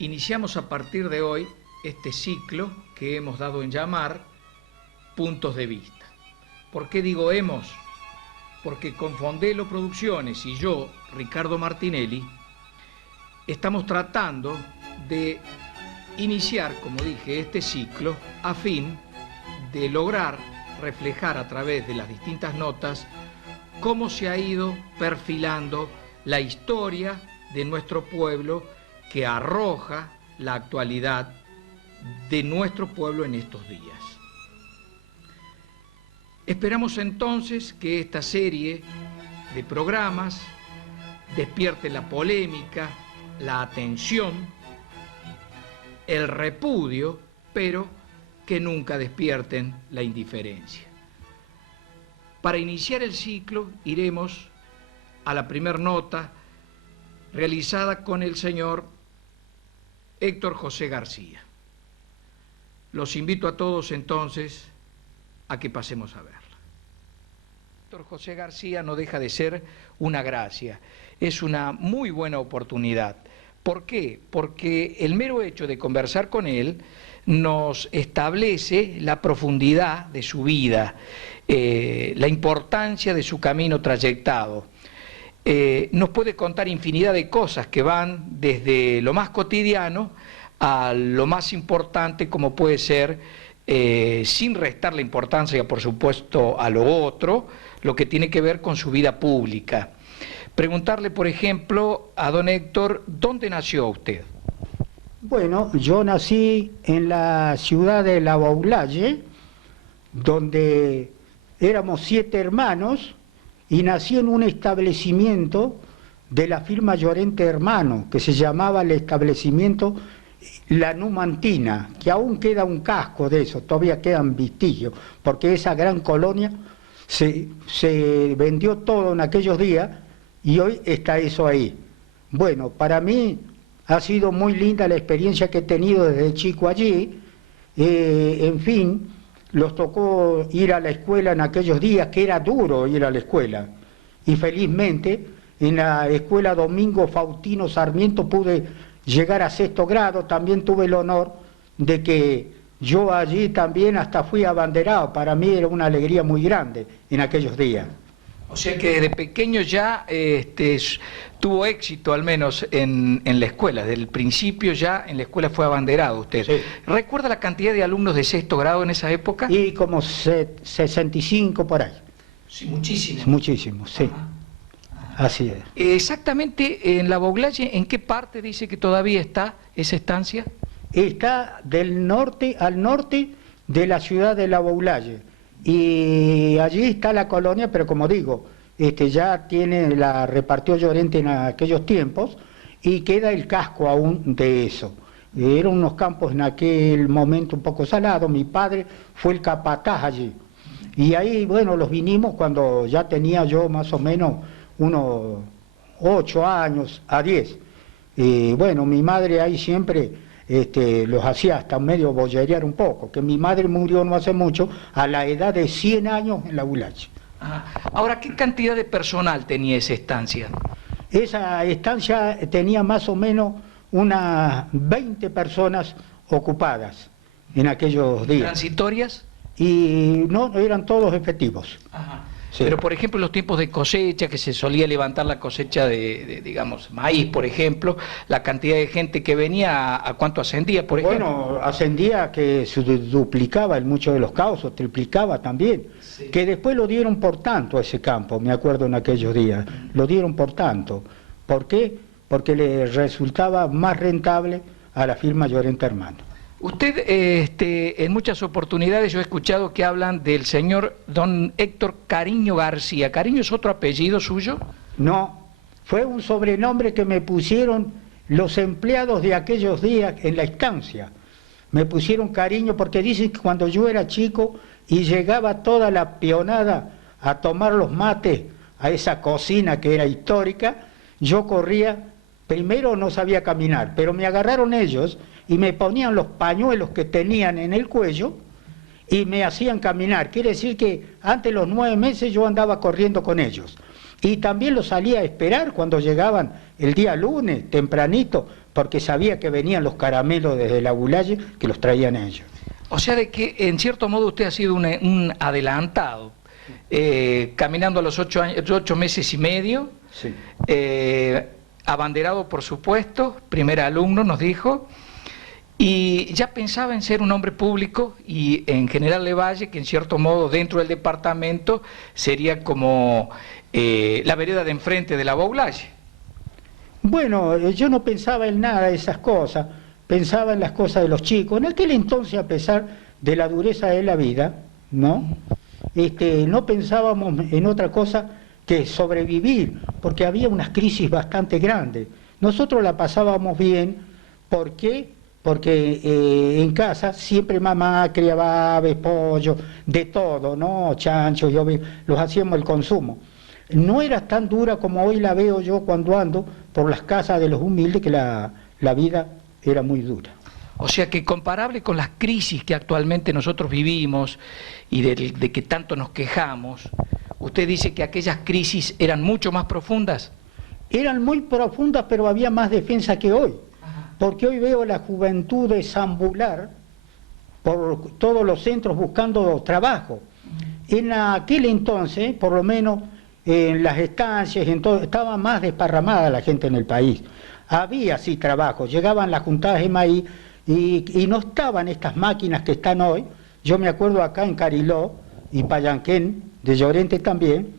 Iniciamos a partir de hoy este ciclo que hemos dado en llamar Puntos de Vista. ¿Por qué digo hemos? Porque con Fondelo Producciones y yo, Ricardo Martinelli, estamos tratando de iniciar, como dije, este ciclo a fin de lograr reflejar a través de las distintas notas cómo se ha ido perfilando la historia de nuestro pueblo que arroja la actualidad de nuestro pueblo en estos días. Esperamos entonces que esta serie de programas despierte la polémica, la atención, el repudio, pero que nunca despierten la indiferencia. Para iniciar el ciclo iremos a la primera nota realizada con el señor Héctor José García. Los invito a todos entonces a que pasemos a verla. Héctor José García no deja de ser una gracia, es una muy buena oportunidad. ¿Por qué? Porque el mero hecho de conversar con él nos establece la profundidad de su vida, la importancia de su camino trayectado. Nos puede contar infinidad de cosas que van desde lo más cotidiano a lo más importante, como puede ser, sin restar la importancia, por supuesto, a lo otro, lo que tiene que ver con su vida pública. Preguntarle, por ejemplo, a don Héctor, ¿dónde nació usted? Bueno, yo nací en la ciudad de La Baulalle, donde éramos 7 hermanos, y nací en un establecimiento de la firma Llorente Hermano, que se llamaba el establecimiento La Numantina, que aún queda un casco de eso, todavía quedan vestigios, porque esa gran colonia se vendió todo en aquellos días y hoy está eso ahí. Bueno, para mí ha sido muy linda la experiencia que he tenido desde chico allí, en fin. Los tocó ir a la escuela en aquellos días, que era duro ir a la escuela. Y felizmente, en la escuela Domingo Faustino Sarmiento pude llegar a 6º grado. También tuve el honor de que yo allí también hasta fui abanderado. Para mí era una alegría muy grande en aquellos días. O sea que desde pequeño ya tuvo éxito, al menos en la escuela. Desde el principio ya en la escuela fue abanderado usted. Sí. ¿Recuerda la cantidad de alumnos de 6º grado en esa época? Y como 65 por ahí. Sí, muchísimo. Muchísimo, sí. Ajá. Así es. Exactamente, en La Baulalle, ¿en qué parte dice que todavía está esa estancia? Está del norte al norte de la ciudad de La Baulalle. Y allí está la colonia, pero como digo, ya la repartió Llorente en aquellos tiempos y queda el casco aún de eso. Eran unos campos en aquel momento un poco salados. Mi padre fue el capataz allí. Y ahí, bueno, los vinimos cuando ya tenía yo más o menos unos 8 años a 10. Bueno, mi madre ahí siempre los hacía hasta medio bollerear un poco, que mi madre murió no hace mucho, a la edad de 100 años en La Baulalle. Ahora, ¿qué cantidad de personal tenía esa estancia? Esa estancia tenía más o menos unas 20 personas ocupadas en aquellos días. ¿Transitorias? Y no, eran todos efectivos. Ajá. Sí. Pero, por ejemplo, los tiempos de cosecha, que se solía levantar la cosecha digamos, maíz, por ejemplo, la cantidad de gente que venía, ¿a cuánto ascendía, por ejemplo? Bueno, ascendía que se duplicaba en muchos de los casos, triplicaba también, sí. Que después lo dieron por tanto a ese campo, me acuerdo en aquellos días, lo dieron por tanto. ¿Por qué? Porque le resultaba más rentable a la firma Llorente Hermano. Usted, en muchas oportunidades yo he escuchado que hablan del señor don Héctor Cariño García. ¿Cariño es otro apellido suyo? No, fue un sobrenombre que me pusieron los empleados de aquellos días en la estancia. Me pusieron Cariño porque dicen que cuando yo era chico y llegaba toda la peonada a tomar los mates a esa cocina que era histórica, yo corría, primero no sabía caminar, pero me agarraron ellos y me ponían los pañuelos que tenían en el cuello y me hacían caminar. Quiere decir que antes de los 9 meses yo andaba corriendo con ellos. Y también los salía a esperar cuando llegaban el día lunes, tempranito, porque sabía que venían los caramelos desde la Goulaye, que los traían ellos. O sea, de que en cierto modo usted ha sido un adelantado, caminando a los 8 meses y medio, Sí. Abanderado por supuesto, primer alumno nos dijo, y ya pensaba en ser un hombre público y en General Lavalle, que en cierto modo dentro del departamento sería como la vereda de enfrente de la Goulaye. Bueno, yo no pensaba en nada de esas cosas, pensaba en las cosas de los chicos. En aquel entonces, a pesar de la dureza de la vida, ¿no? No pensábamos en otra cosa que sobrevivir, porque había unas crisis bastante grandes. Nosotros la pasábamos bien, ¿por qué? Porque en casa siempre mamá criaba aves, pollo, de todo, ¿no? Chanchos, los hacíamos el consumo. No era tan dura como hoy la veo yo cuando ando por las casas de los humildes, que la vida era muy dura. O sea que comparable con las crisis que actualmente nosotros vivimos y de que tanto nos quejamos, usted dice que aquellas crisis eran mucho más profundas. Eran muy profundas, pero había más defensa que hoy. Porque hoy veo la juventud deambular por todos los centros buscando trabajo. En aquel entonces, por lo menos en las estancias, en todo, estaba más desparramada la gente en el país. Había sí trabajo, llegaban las juntadas de maíz y no estaban estas máquinas que están hoy. Yo me acuerdo acá en Cariló y Payanquén, de Llorente también,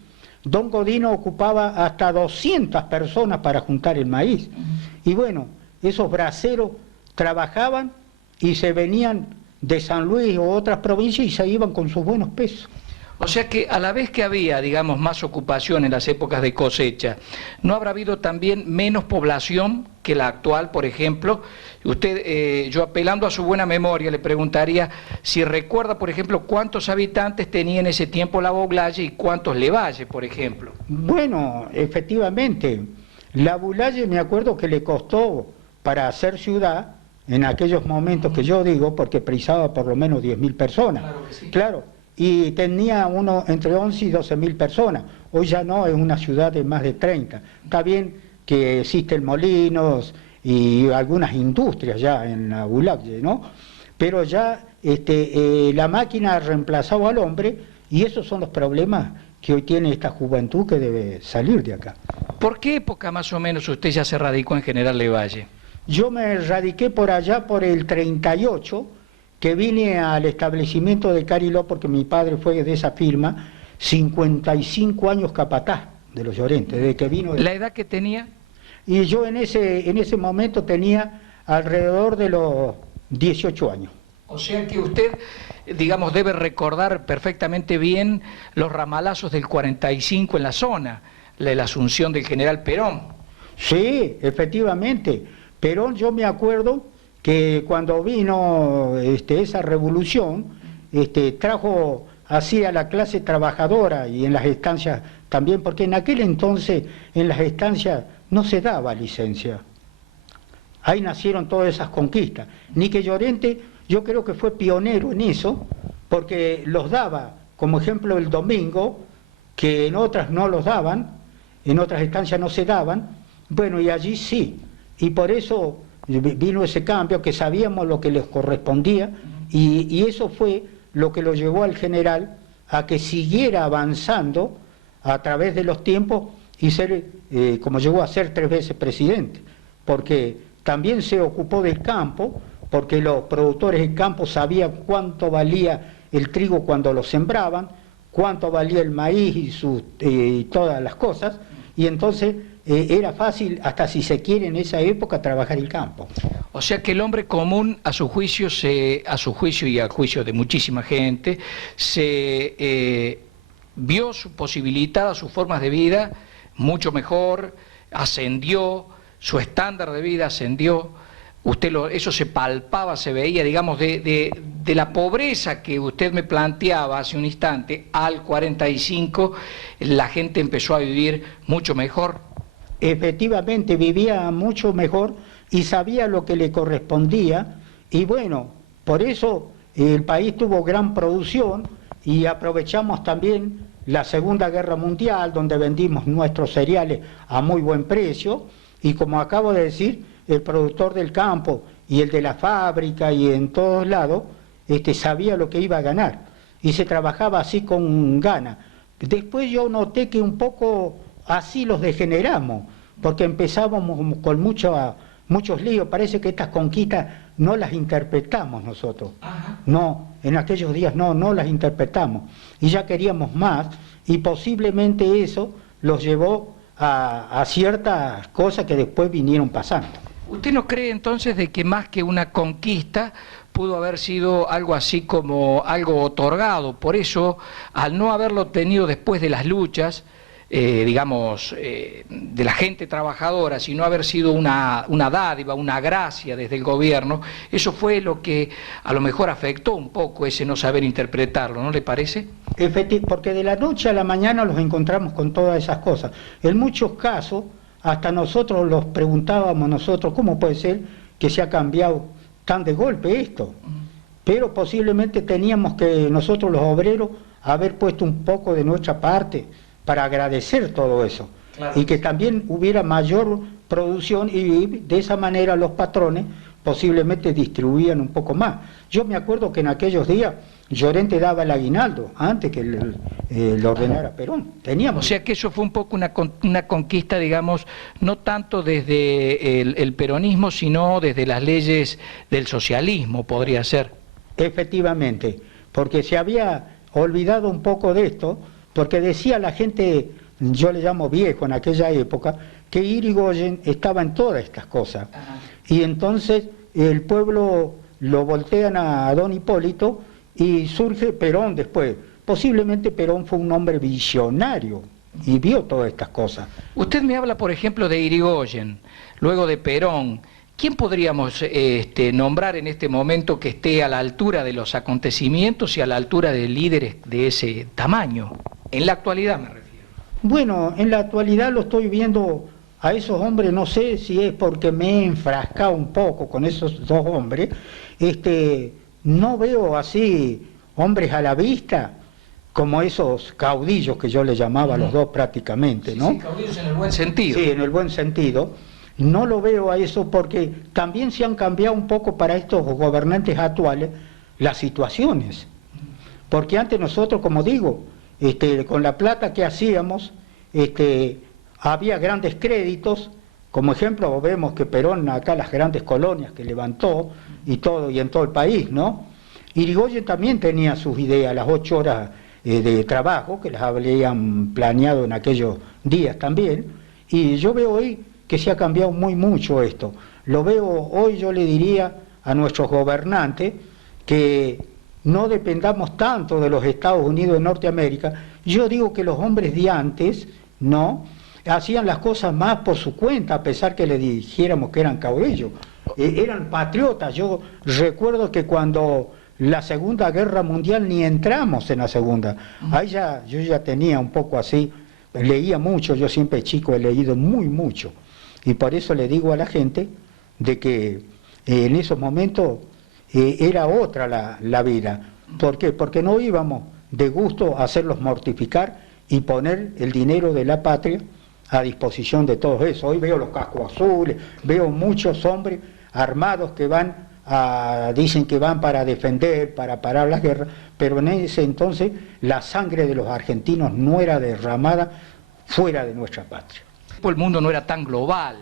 don Godino ocupaba hasta 200 personas para juntar el maíz. Y bueno, esos braceros trabajaban y se venían de San Luis o otras provincias y se iban con sus buenos pesos. O sea que a la vez que había, digamos, más ocupación en las épocas de cosecha, ¿no habrá habido también menos población que la actual, por ejemplo? Usted, yo apelando a su buena memoria, le preguntaría si recuerda, por ejemplo, cuántos habitantes tenía en ese tiempo la Goulaye y cuántos Levalle, por ejemplo. Bueno, efectivamente, la Goulaye me acuerdo que le costó para hacer ciudad, en aquellos momentos que yo digo, porque precisaba por lo menos 10.000 personas. Claro que sí. Claro. Y tenía uno entre 11 y 12.000 personas. Hoy ya no, es una ciudad de más de 30. Está bien que existen molinos y algunas industrias ya en la Goulaye, ¿no? Pero ya la máquina ha reemplazado al hombre y esos son los problemas que hoy tiene esta juventud que debe salir de acá. ¿Por qué época más o menos usted ya se radicó en General Lavalle? Yo me radiqué por allá por el 38, que vine al establecimiento de Cariló porque mi padre fue de esa firma, 55 años capataz de los Llorentes, desde que vino. ¿La edad que tenía? Y yo en ese momento tenía alrededor de los 18 años. O sea que usted, digamos, debe recordar perfectamente bien los ramalazos del 45 en la zona, la asunción del general Perón. Sí, efectivamente. Perón, yo me acuerdo que cuando vino esa revolución, trajo así a la clase trabajadora y en las estancias también, porque en aquel entonces en las estancias no se daba licencia. Ahí nacieron todas esas conquistas. Nique Llorente, yo creo que fue pionero en eso, porque los daba, como ejemplo el domingo, que en otras no los daban, en otras estancias no se daban, bueno, y allí sí. Y por eso vino ese cambio, que sabíamos lo que les correspondía, y eso fue lo que lo llevó al general a que siguiera avanzando a través de los tiempos y ser, como llegó a ser 3 veces presidente, porque también se ocupó del campo, porque los productores del campo sabían cuánto valía el trigo cuando lo sembraban, cuánto valía el maíz y y todas las cosas, y entonces era fácil, hasta si se quiere en esa época, trabajar el campo. O sea que el hombre común, a su juicio y al juicio de muchísima gente, se vio posibilitada sus formas de vida mucho mejor, ascendió, su estándar de vida ascendió. Eso se palpaba, se veía, digamos, de la pobreza que usted me planteaba hace un instante al 45, la gente empezó a vivir mucho mejor. Efectivamente, vivía mucho mejor y sabía lo que le correspondía, y bueno, por eso el país tuvo gran producción y aprovechamos también la Segunda Guerra Mundial, donde vendimos nuestros cereales a muy buen precio, y como acabo de decir, el productor del campo y el de la fábrica y en todos lados, sabía lo que iba a ganar, y se trabajaba así con ganas. Después yo noté que un poco así los degeneramos, porque empezábamos con muchos líos. Parece que estas conquistas no las interpretamos nosotros. Ajá. No, en aquellos días no las interpretamos, y ya queríamos más, y posiblemente eso los llevó a ciertas cosas que después vinieron pasando. ¿Usted no cree entonces de que más que una conquista pudo haber sido algo así como algo otorgado? Por eso, al no haberlo tenido después de las luchas, de la gente trabajadora, sino haber sido una dádiva, una gracia desde el gobierno, eso fue lo que a lo mejor afectó un poco ese no saber interpretarlo, ¿no le parece? Porque de la noche a la mañana los encontramos con todas esas cosas. En muchos casos, hasta nosotros los preguntábamos ¿cómo puede ser que se ha cambiado tan de golpe esto? Pero posiblemente teníamos que nosotros los obreros haber puesto un poco de nuestra parte para agradecer todo eso, claro, y que también hubiera mayor producción, y de esa manera los patrones posiblemente distribuían un poco más. Yo me acuerdo que en aquellos días Llorente daba el aguinaldo antes que lo ordenara Perón. Teníamos. O sea que eso fue un poco una conquista, digamos, no tanto desde el peronismo, sino desde las leyes del socialismo, podría ser. Efectivamente, porque se había olvidado un poco de esto, porque decía la gente, yo le llamo viejo en aquella época, que Irigoyen estaba en todas estas cosas. Ajá. Y entonces el pueblo lo voltean a don Hipólito y surge Perón después. Posiblemente Perón fue un hombre visionario y vio todas estas cosas. Usted me habla, por ejemplo, de Irigoyen, luego de Perón. ¿Quién podríamos nombrar en este momento que esté a la altura de los acontecimientos y a la altura de líderes de ese tamaño? En la actualidad me refiero. Bueno, en la actualidad lo estoy viendo a esos hombres, no sé si es porque me he enfrascado un poco con esos dos hombres, no veo así hombres a la vista como esos caudillos que yo les llamaba a los dos prácticamente, ¿no? Sí, caudillos en el buen sentido. Sí, en el buen sentido. No lo veo a eso porque también se han cambiado un poco para estos gobernantes actuales las situaciones. Porque antes nosotros, como digo, con la plata que hacíamos, había grandes créditos. Como ejemplo vemos que Perón acá las grandes colonias que levantó y todo, y en todo el país, ¿no? Irigoyen también tenía sus ideas, las 8 horas de trabajo, que las habían planeado en aquellos días también, y yo veo hoy que se ha cambiado mucho esto. Lo veo hoy, yo le diría a nuestros gobernantes que no dependamos tanto de los Estados Unidos de Norteamérica. Yo digo que los hombres de antes, ¿no?, hacían las cosas más por su cuenta, a pesar que le dijéramos que eran caudillos. Eran patriotas. Yo recuerdo que cuando la Segunda Guerra Mundial ni entramos en la Segunda, ahí yo ya tenía un poco así, leía mucho, yo siempre chico he leído mucho, y por eso le digo a la gente de que en esos momentos era otra la vida. ¿Por qué? Porque no íbamos de gusto a hacerlos mortificar y poner el dinero de la patria a disposición de todos eso. Hoy veo los cascos azules, veo muchos hombres armados que dicen que van para defender, para parar las guerras, pero en ese entonces la sangre de los argentinos no era derramada fuera de nuestra patria. El mundo no era tan global.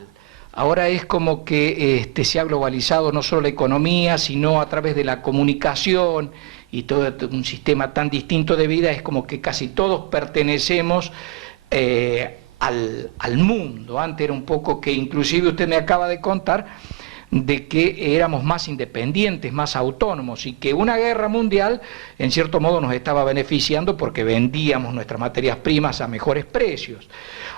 Ahora es como que se ha globalizado no solo la economía, sino a través de la comunicación y todo un sistema tan distinto de vida. Es como que casi todos pertenecemos al mundo. Antes era un poco que inclusive usted me acaba de contar de que éramos más independientes, más autónomos, y que una guerra mundial en cierto modo nos estaba beneficiando porque vendíamos nuestras materias primas a mejores precios.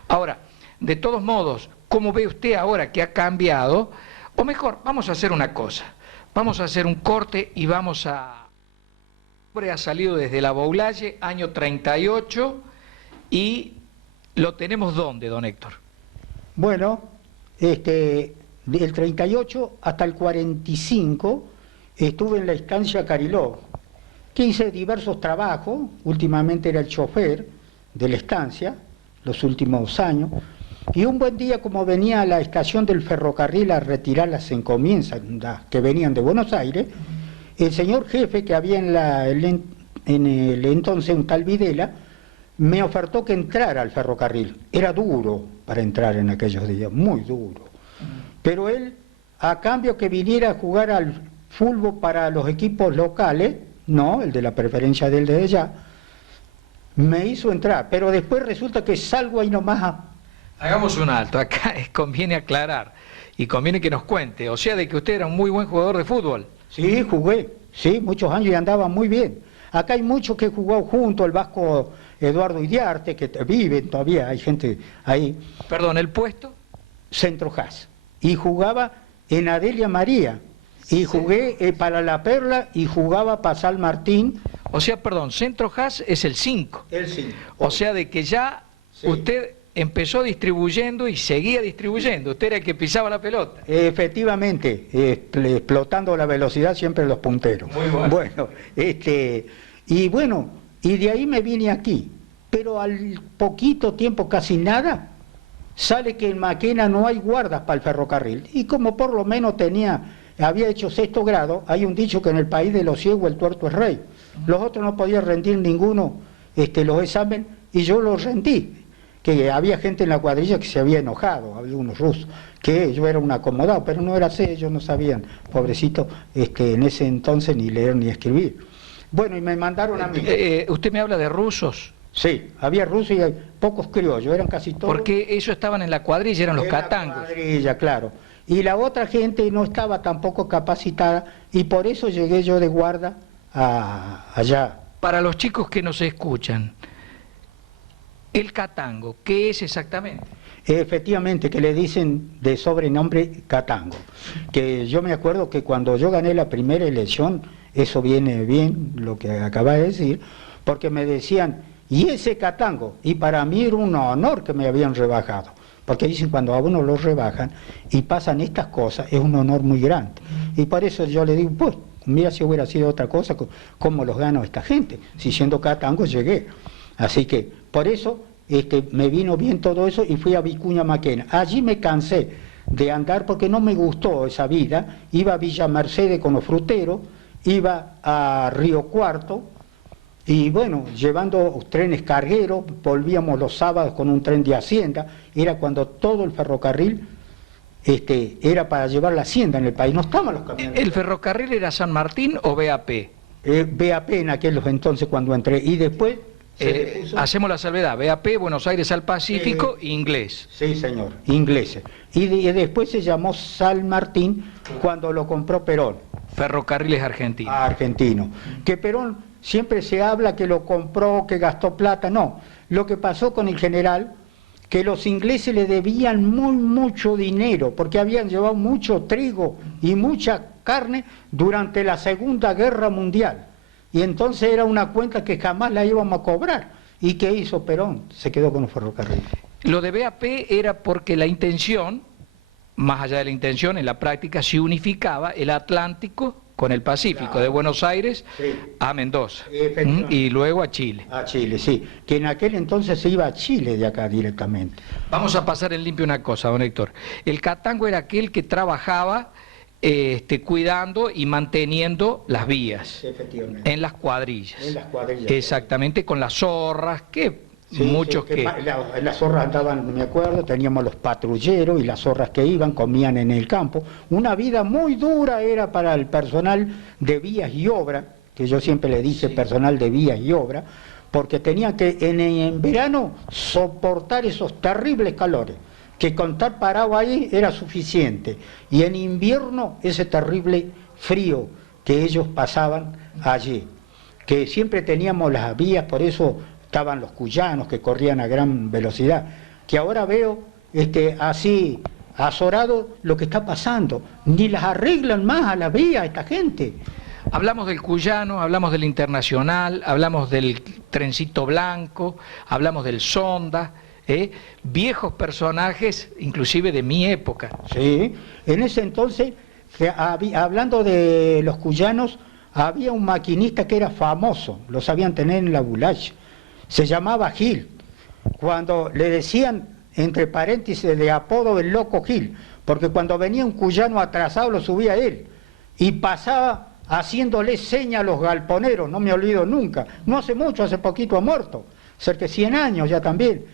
Ahora, de todos modos, ¿cómo ve usted ahora que ha cambiado? O mejor, vamos a hacer una cosa, vamos a hacer un corte y vamos a... Ha salido desde la Boulaye, año 38, y lo tenemos ¿dónde, don Héctor? Bueno, del 38 hasta el 45 estuve en la estancia Cariló, que hice diversos trabajos, últimamente era el chofer, de la estancia, los últimos años, y un buen día, como venía a la estación del ferrocarril a retirar las encomiendas que venían de Buenos Aires, el señor jefe que había en el entonces un tal Videla, me ofertó que entrara al ferrocarril. Era duro para entrar en aquellos días, muy duro. Pero él, a cambio que viniera a jugar al fútbol para los equipos locales, no, el de la preferencia del de allá, me hizo entrar. Pero después resulta que salgo ahí nomás. Hagamos un alto, acá conviene aclarar y conviene que nos cuente, o sea, de que usted era un muy buen jugador de fútbol. Sí, jugué, sí, muchos años y andaba muy bien. Acá hay muchos que he jugado junto, el vasco Eduardo Idiarte, que viven todavía, hay gente ahí. Perdón, ¿el puesto? Centro Haas. Y jugaba en Adelia María, y jugué para La Perla y jugaba para San Martín. O sea, perdón, Centro Haas es el 5. El 5. O sea, de que ya sí. Usted empezó distribuyendo y seguía distribuyendo, usted era el que pisaba la pelota. Efectivamente, explotando la velocidad siempre los punteros. Muy bueno. Bueno, y de ahí me vine aquí, pero al poquito tiempo, casi nada, sale que en Maquena no hay guardas para el ferrocarril, y como por lo menos había hecho 6º grado, hay un dicho que en el país de los ciegos el tuerto es rey. Los otros no podían rendir ninguno los exámenes, y yo los rendí. Que había gente en la cuadrilla que se había enojado, había unos rusos, que yo era un acomodado, pero no era así, ellos no sabían, pobrecito, en ese entonces ni leer ni escribir. Bueno, y me mandaron a mí. ¿Usted me habla de rusos? Sí, había rusos y pocos criollos, eran casi todos. Porque ellos estaban en la cuadrilla, eran los catangos. En la cuadrilla, claro. Y la otra gente no estaba tampoco capacitada, y por eso llegué yo de guarda allá. Para los chicos que nos escuchan, el catango, ¿qué es exactamente? Efectivamente, que le dicen de sobrenombre catango. Que yo me acuerdo que cuando yo gané la primera elección, eso viene bien, lo que acaba de decir, porque me decían, ¿y ese catango? Y para mí era un honor que me habían rebajado. Porque dicen, cuando a uno lo rebajan y pasan estas cosas, es un honor muy grande. Y por eso yo le digo, pues, mira si hubiera sido otra cosa, ¿cómo los gano esta gente? Si siendo catango llegué. Así que, por eso, me vino bien todo eso y fui a Vicuña Maquena. Allí me cansé de andar porque no me gustó esa vida. Iba a Villa Mercedes con los fruteros, iba a Río Cuarto, y bueno, llevando trenes cargueros, volvíamos los sábados con un tren de hacienda. Era cuando todo el ferrocarril era para llevar la hacienda en el país, no estaban los camiones. ¿El ferrocarril era San Martín o BAP? BAP en aquellos entonces cuando entré, y después... hacemos la salvedad, BAP, Buenos Aires al Pacífico, inglés. Sí, señor, ingleses. Y después se llamó San Martín cuando lo compró Perón. Ferrocarriles Argentinos. Argentino. Que Perón siempre se habla que lo compró, que gastó plata, no. Lo que pasó con el general, que los ingleses le debían mucho dinero, porque habían llevado mucho trigo y mucha carne durante la Segunda Guerra Mundial. Y entonces era una cuenta que jamás la íbamos a cobrar. ¿Y qué hizo Perón? Se quedó con los ferrocarriles. Lo de BAP era porque la intención, más allá de la intención, en la práctica se unificaba el Atlántico con el Pacífico, claro, de Buenos Aires a Mendoza y luego a Chile. A Chile, sí, que en aquel entonces se iba a Chile de acá directamente. Vamos a pasar en limpio una cosa, don Héctor. El catango era aquel que trabajaba cuidando y manteniendo las vías en las cuadrillas. En las cuadrillas. Exactamente, con las zorras, que sí, muchos sí, las zorras andaban, me acuerdo, teníamos los patrulleros y las zorras que iban, comían en el campo. Una vida muy dura era para el personal de vías y obra, que yo siempre le dije personal de vías y obra, porque tenían que en verano soportar esos terribles calores, que con estar parado ahí era suficiente, y en invierno ese terrible frío que ellos pasaban allí, que siempre teníamos las vías, por eso estaban los cuyanos que corrían a gran velocidad, que ahora veo así azorado lo que está pasando, ni las arreglan más a la vía esta gente. Hablamos del cuyano, hablamos del internacional, hablamos del trencito blanco, hablamos del sonda, viejos personajes, inclusive de mi época. Sí, en ese entonces, hablando de los cuyanos, había un maquinista que era famoso, lo sabían tener en la Bulache, se llamaba Gil, cuando le decían, entre paréntesis, de apodo el loco Gil, porque cuando venía un cuyano atrasado lo subía él, y pasaba haciéndole señas a los galponeros, no me olvido nunca, no hace mucho, hace poquito ha muerto, cerca de 100 años ya también.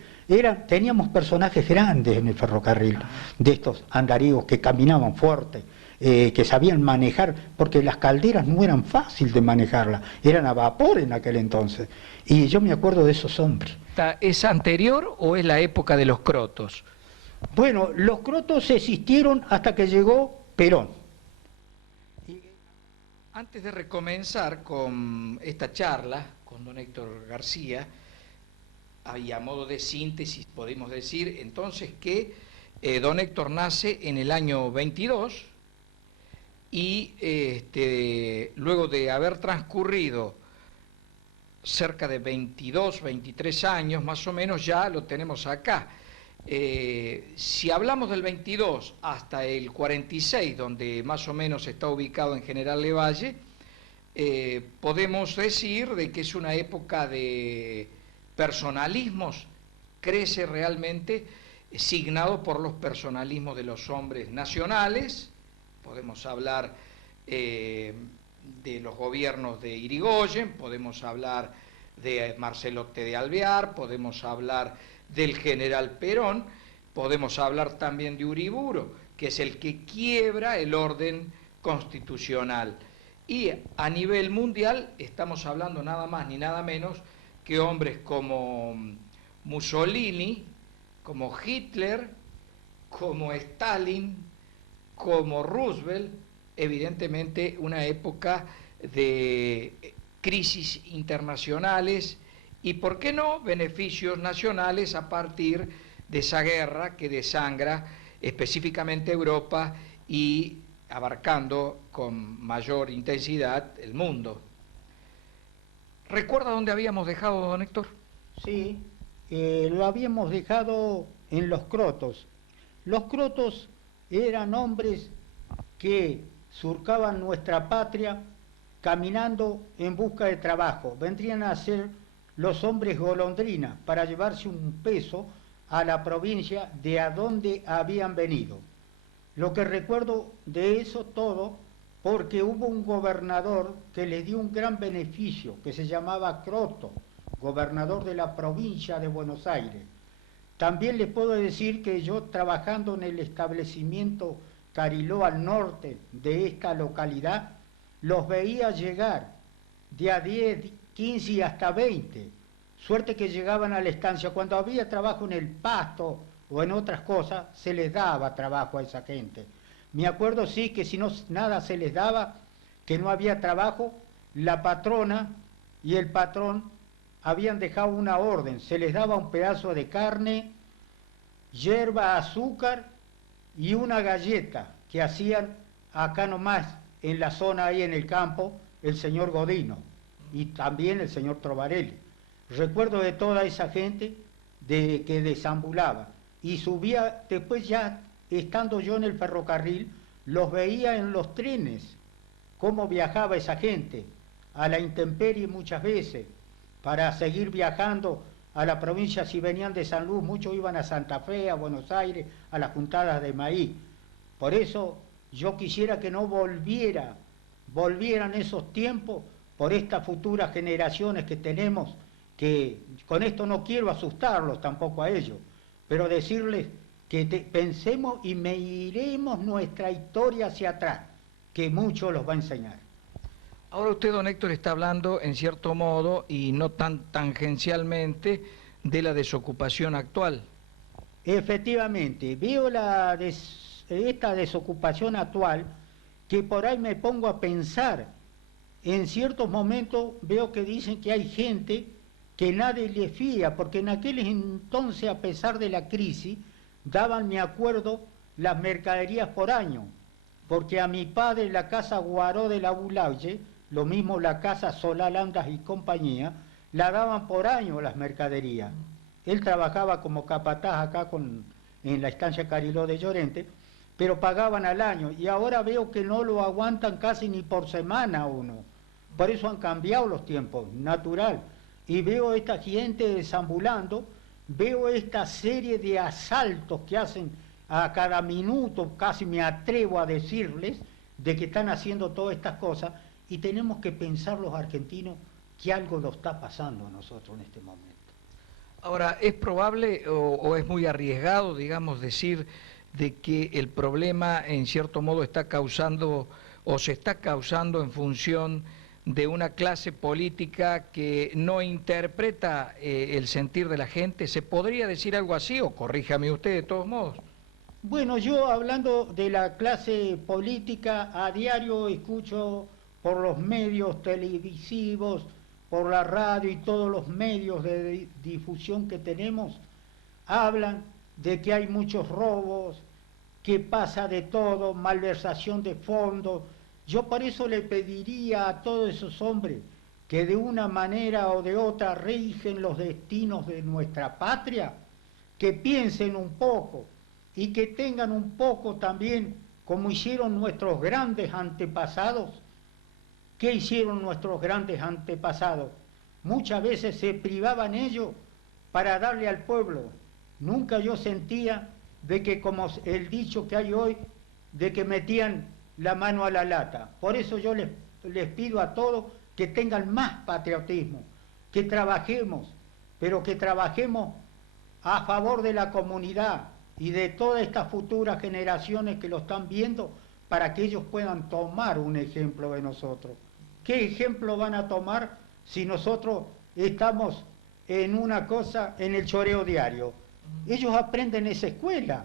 Teníamos personajes grandes en el ferrocarril, de estos andaríos que caminaban fuerte, que sabían manejar, porque las calderas no eran fáciles de manejarlas, eran a vapor en aquel entonces, y yo me acuerdo de esos hombres. ¿Es anterior o es la época de los crotos? Bueno, los crotos existieron hasta que llegó Perón. Antes de recomenzar con esta charla con don Héctor García, y a modo de síntesis podemos decir entonces que don Héctor nace en el año 22 y luego de haber transcurrido cerca de 22, 23 años más o menos ya lo tenemos acá. Si hablamos del 22 hasta el 46, donde más o menos está ubicado en General Lavalle, podemos decir de que es una época de personalismos, crece realmente signado por los personalismos de los hombres nacionales. Podemos hablar de los gobiernos de Irigoyen, podemos hablar de Marcelote de Alvear, podemos hablar del general Perón, podemos hablar también de Uriburu, que es el que quiebra el orden constitucional. Y a nivel mundial estamos hablando nada más ni nada menos que hombres como Mussolini, como Hitler, como Stalin, como Roosevelt, evidentemente una época de crisis internacionales y, ¿por qué no?, beneficios nacionales a partir de esa guerra que desangra específicamente Europa y abarcando con mayor intensidad el mundo. ¿Recuerda dónde habíamos dejado, don Héctor? Sí, lo habíamos dejado en los crotos. Los crotos eran hombres que surcaban nuestra patria caminando en busca de trabajo. Vendrían a ser los hombres golondrina para llevarse un peso a la provincia de a donde habían venido. Lo que recuerdo de eso todo, porque hubo un gobernador que le dio un gran beneficio, que se llamaba Croto, gobernador de la provincia de Buenos Aires. También les puedo decir que yo, trabajando en el establecimiento Cariló al norte de esta localidad, los veía llegar de a 10, 15 y hasta 20. Suerte que llegaban a la estancia. Cuando había trabajo en el pasto o en otras cosas, se les daba trabajo a esa gente. Me acuerdo, sí, que si no nada se les daba, que no había trabajo, la patrona y el patrón habían dejado una orden. Se les daba un pedazo de carne, hierba, azúcar y una galleta que hacían acá nomás, en la zona ahí en el campo, el señor Godino y también el señor Trovarelli. Recuerdo de toda esa gente que desambulaba y subía, después ya estando yo en el ferrocarril, los veía en los trenes, cómo viajaba esa gente, a la intemperie muchas veces, para seguir viajando a la provincia. Si venían de San Luis, muchos iban a Santa Fe, a Buenos Aires, a las juntadas de maíz. Por eso yo quisiera que no volvieran esos tiempos por estas futuras generaciones que tenemos, que con esto no quiero asustarlos tampoco a ellos, pero decirles que pensemos y miremos nuestra historia hacia atrás, que mucho los va a enseñar. Ahora usted, don Héctor, está hablando en cierto modo y no tan tangencialmente de la desocupación actual. Efectivamente, veo esta desocupación actual, que por ahí me pongo a pensar. En ciertos momentos veo que dicen que hay gente que nadie le fía, porque en aquel entonces, a pesar de la crisis, daban, me acuerdo, las mercaderías por año, porque a mi padre la casa Guaró de la Bulaye, lo mismo la casa Solalandas y compañía, la daban por año las mercaderías. Él trabajaba como capataz acá en la estancia Cariló de Llorente, pero pagaban al año, y ahora veo que no lo aguantan casi ni por semana uno. Por eso han cambiado los tiempos, natural. Y veo esta gente desambulando, veo esta serie de asaltos que hacen a cada minuto, casi me atrevo a decirles, de que están haciendo todas estas cosas, y tenemos que pensar los argentinos que algo nos está pasando a nosotros en este momento. Ahora, ¿es probable o es muy arriesgado, digamos, decir de que el problema en cierto modo está causando o se está causando en función de una clase política que no interpreta el sentir de la gente? ¿Se podría decir algo así o corríjame usted de todos modos? Bueno, yo hablando de la clase política, a diario escucho por los medios televisivos, por la radio y todos los medios de difusión que tenemos, hablan de que hay muchos robos, que pasa de todo, malversación de fondos. Yo por eso le pediría a todos esos hombres que de una manera o de otra rigen los destinos de nuestra patria, que piensen un poco y que tengan un poco también, como hicieron nuestros grandes antepasados. ¿Qué hicieron nuestros grandes antepasados? Muchas veces se privaban ellos para darle al pueblo. Nunca yo sentía de que, como el dicho que hay hoy, de que metían la mano a la lata. Por eso yo les pido a todos que tengan más patriotismo, que trabajemos, pero que trabajemos a favor de la comunidad y de todas estas futuras generaciones que lo están viendo, para que ellos puedan tomar un ejemplo de nosotros. ¿Qué ejemplo van a tomar si nosotros estamos en una cosa, en el choreo diario? Ellos aprenden esa escuela,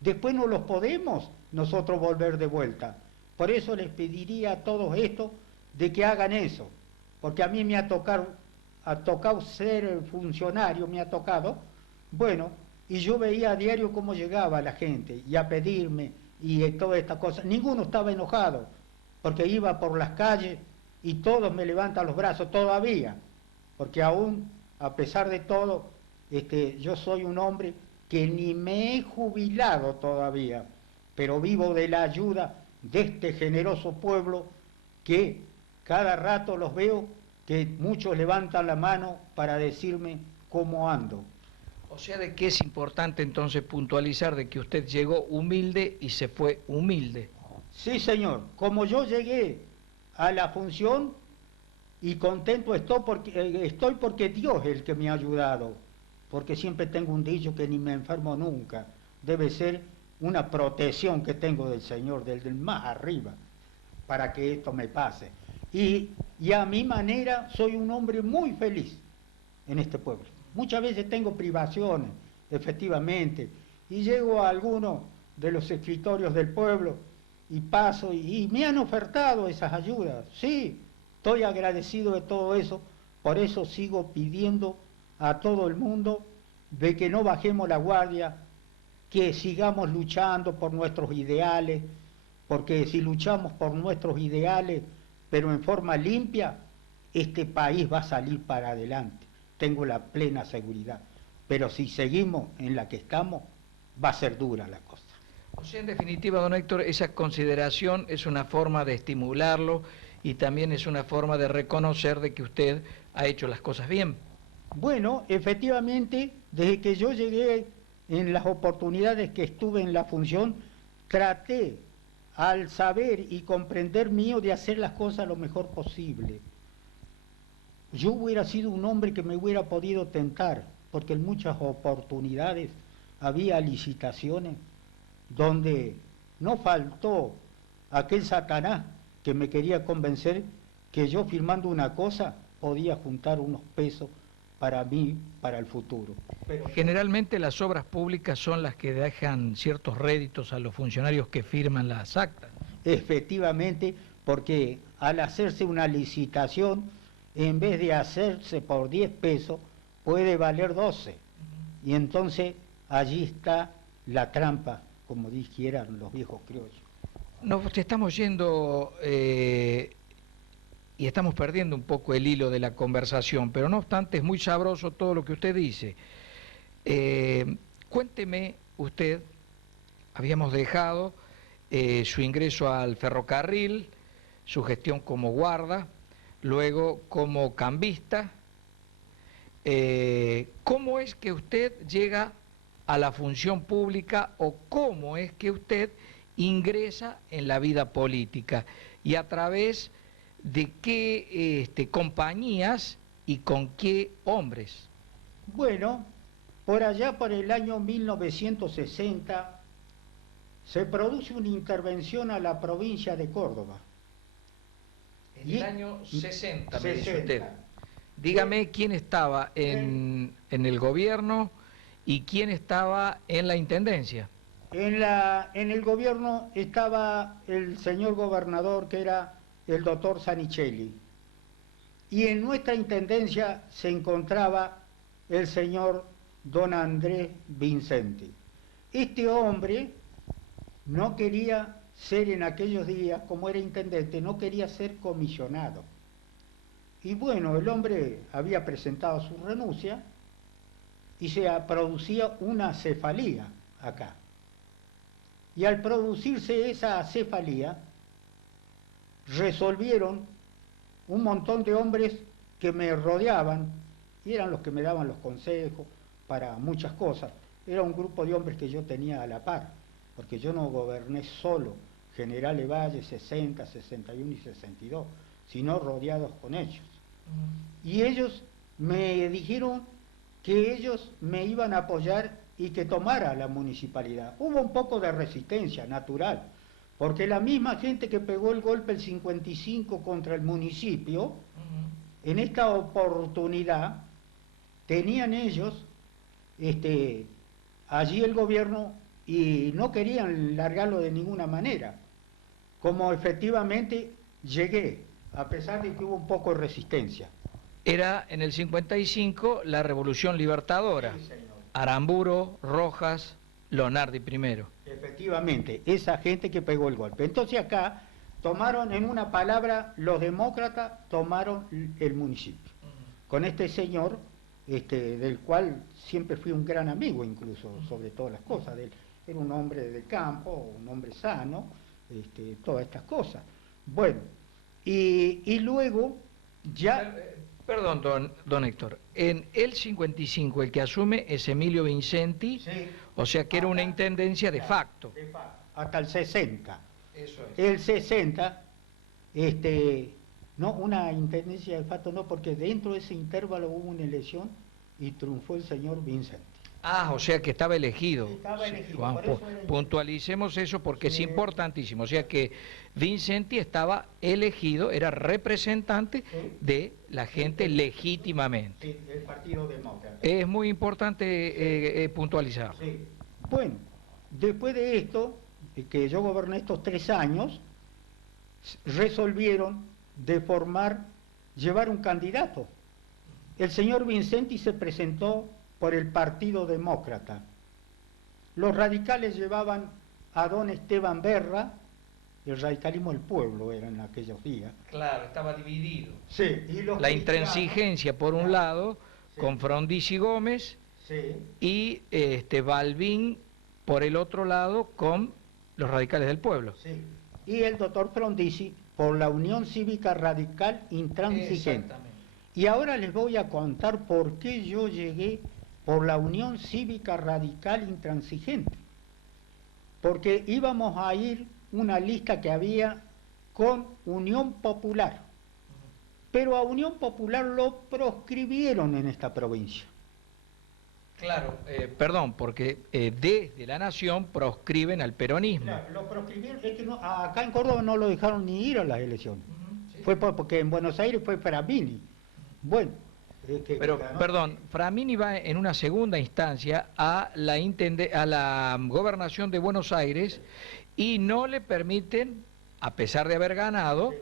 después no los podemos nosotros volver de vuelta. Por eso les pediría a todos estos de que hagan eso, porque a mí me ha tocado ser funcionario, me ha tocado, bueno, y yo veía a diario cómo llegaba la gente y a pedirme y todas estas cosas. Ninguno estaba enojado, porque iba por las calles y todos me levantan los brazos todavía, porque aún, a pesar de todo, yo soy un hombre que ni me he jubilado todavía, pero vivo de la ayuda de este generoso pueblo que cada rato los veo, que muchos levantan la mano para decirme cómo ando. O sea, de que es importante entonces puntualizar de que usted llegó humilde y se fue humilde. Sí, señor. Como yo llegué a la función y contento estoy porque Dios es el que me ha ayudado. Porque siempre tengo un dicho que ni me enfermo nunca. Debe ser una protección que tengo del Señor, del más arriba, para que esto me pase. Y a mi manera soy un hombre muy feliz en este pueblo. Muchas veces tengo privaciones, efectivamente, y llego a algunos de los escritorios del pueblo y paso y me han ofertado esas ayudas. Sí, estoy agradecido de todo eso, por eso sigo pidiendo a todo el mundo de que no bajemos la guardia, que sigamos luchando por nuestros ideales, porque si luchamos por nuestros ideales, pero en forma limpia, este país va a salir para adelante. Tengo la plena seguridad, pero si seguimos en la que estamos, va a ser dura la cosa. O sea, en definitiva, don Héctor, esa consideración es una forma de estimularlo y también es una forma de reconocer de que usted ha hecho las cosas bien. Bueno, efectivamente, desde que yo llegué, en las oportunidades que estuve en la función, traté, al saber y comprender mío, de hacer las cosas lo mejor posible. Yo hubiera sido un hombre que me hubiera podido tentar, porque en muchas oportunidades había licitaciones donde no faltó aquel Satanás que me quería convencer que yo, firmando una cosa, podía juntar unos pesos para mí, para el futuro. Pero generalmente las obras públicas son las que dejan ciertos réditos a los funcionarios que firman las actas. Efectivamente, porque al hacerse una licitación, en vez de hacerse por 10 pesos, puede valer 12. Y entonces allí está la trampa, como dijeran los viejos criollos. Nos estamos yendo y estamos perdiendo un poco el hilo de la conversación, pero no obstante es muy sabroso todo lo que usted dice. Cuénteme usted, habíamos dejado su ingreso al ferrocarril, su gestión como guarda, luego como cambista, ¿cómo es que usted llega a la función pública o cómo es que usted ingresa en la vida política y a través de qué compañías y con qué hombres? Bueno, por allá por el año 1960 se produce una intervención a la provincia de Córdoba. En el año 60, me dice 60. usted. Dígame quién estaba en el gobierno y quién estaba en la intendencia. En el gobierno estaba el señor gobernador, que era el doctor Zanichelli, y en nuestra intendencia se encontraba el señor don Andrés Vincenti. Este hombre no quería ser en aquellos días, como era intendente, no quería ser comisionado. Y bueno, el hombre había presentado su renuncia y se producía una cefalía acá. Y al producirse esa cefalía, resolvieron un montón de hombres que me rodeaban, y eran los que me daban los consejos para muchas cosas. Era un grupo de hombres que yo tenía a la par, porque yo no goberné solo General Valle 60, 61 y 62, sino rodeados con ellos. Y ellos me dijeron que ellos me iban a apoyar y que tomara la municipalidad. Hubo un poco de resistencia natural, porque la misma gente que pegó el golpe el 55 contra el municipio, en esta oportunidad tenían ellos allí el gobierno y no querían largarlo de ninguna manera. Como efectivamente llegué, a pesar de que hubo un poco de resistencia. Era en el 55 la Revolución Libertadora. Sí, señor. Aramburo, Rojas, Lonardi primero. Efectivamente, esa gente que pegó el golpe. Entonces acá tomaron, en una palabra, los demócratas tomaron el municipio. Con este señor, del cual siempre fui un gran amigo, incluso, sobre todas las cosas. Era un hombre de campo, un hombre sano, todas estas cosas. Bueno, y luego ya... Perdón, don Héctor, en el 55 el que asume es Emilio Vincenti, Sí. O sea que era una intendencia de facto. De facto, hasta el 60. Eso es. El 60, no, una intendencia de facto no, porque dentro de ese intervalo hubo una elección y triunfó el señor Vincenti. Ah, o sea que estaba elegido. Sí, estaba elegido, Vamos, por eso era puntualicemos eso porque Sí. es importantísimo. O sea que Vincenti estaba elegido, era representante Sí. de la gente legítimamente. Sí, el Partido Demócrata. Es muy importante puntualizar. Sí. Bueno, después de esto, que yo goberné estos 3 años, resolvieron de llevar un candidato. El señor Vincenti se presentó por el Partido Demócrata. Los radicales llevaban a don Esteban Berra, el radicalismo del pueblo era en aquellos días. Claro, estaba dividido. Sí, y los La cristianos, intransigencia por un lado, Sí. con Frondizi Gómez, sí, y Balbín por el otro lado con los radicales del pueblo. sí, y el doctor Frondizi por la Unión Cívica Radical Intransigente. Exactamente. Y ahora les voy a contar por qué yo llegué por la Unión Cívica Radical Intransigente. Porque íbamos a ir una lista que había con Unión Popular. Pero a Unión Popular lo proscribieron en esta provincia. Claro, perdón, porque desde la Nación proscriben al peronismo. Claro, lo proscribieron, es que acá en Córdoba no lo dejaron ni ir a las elecciones. Sí. Fue porque en Buenos Aires fue Framini. Bueno, Pero, perdón, Framini va en una segunda instancia a la gobernación de Buenos Aires y no le permiten, a pesar de haber ganado,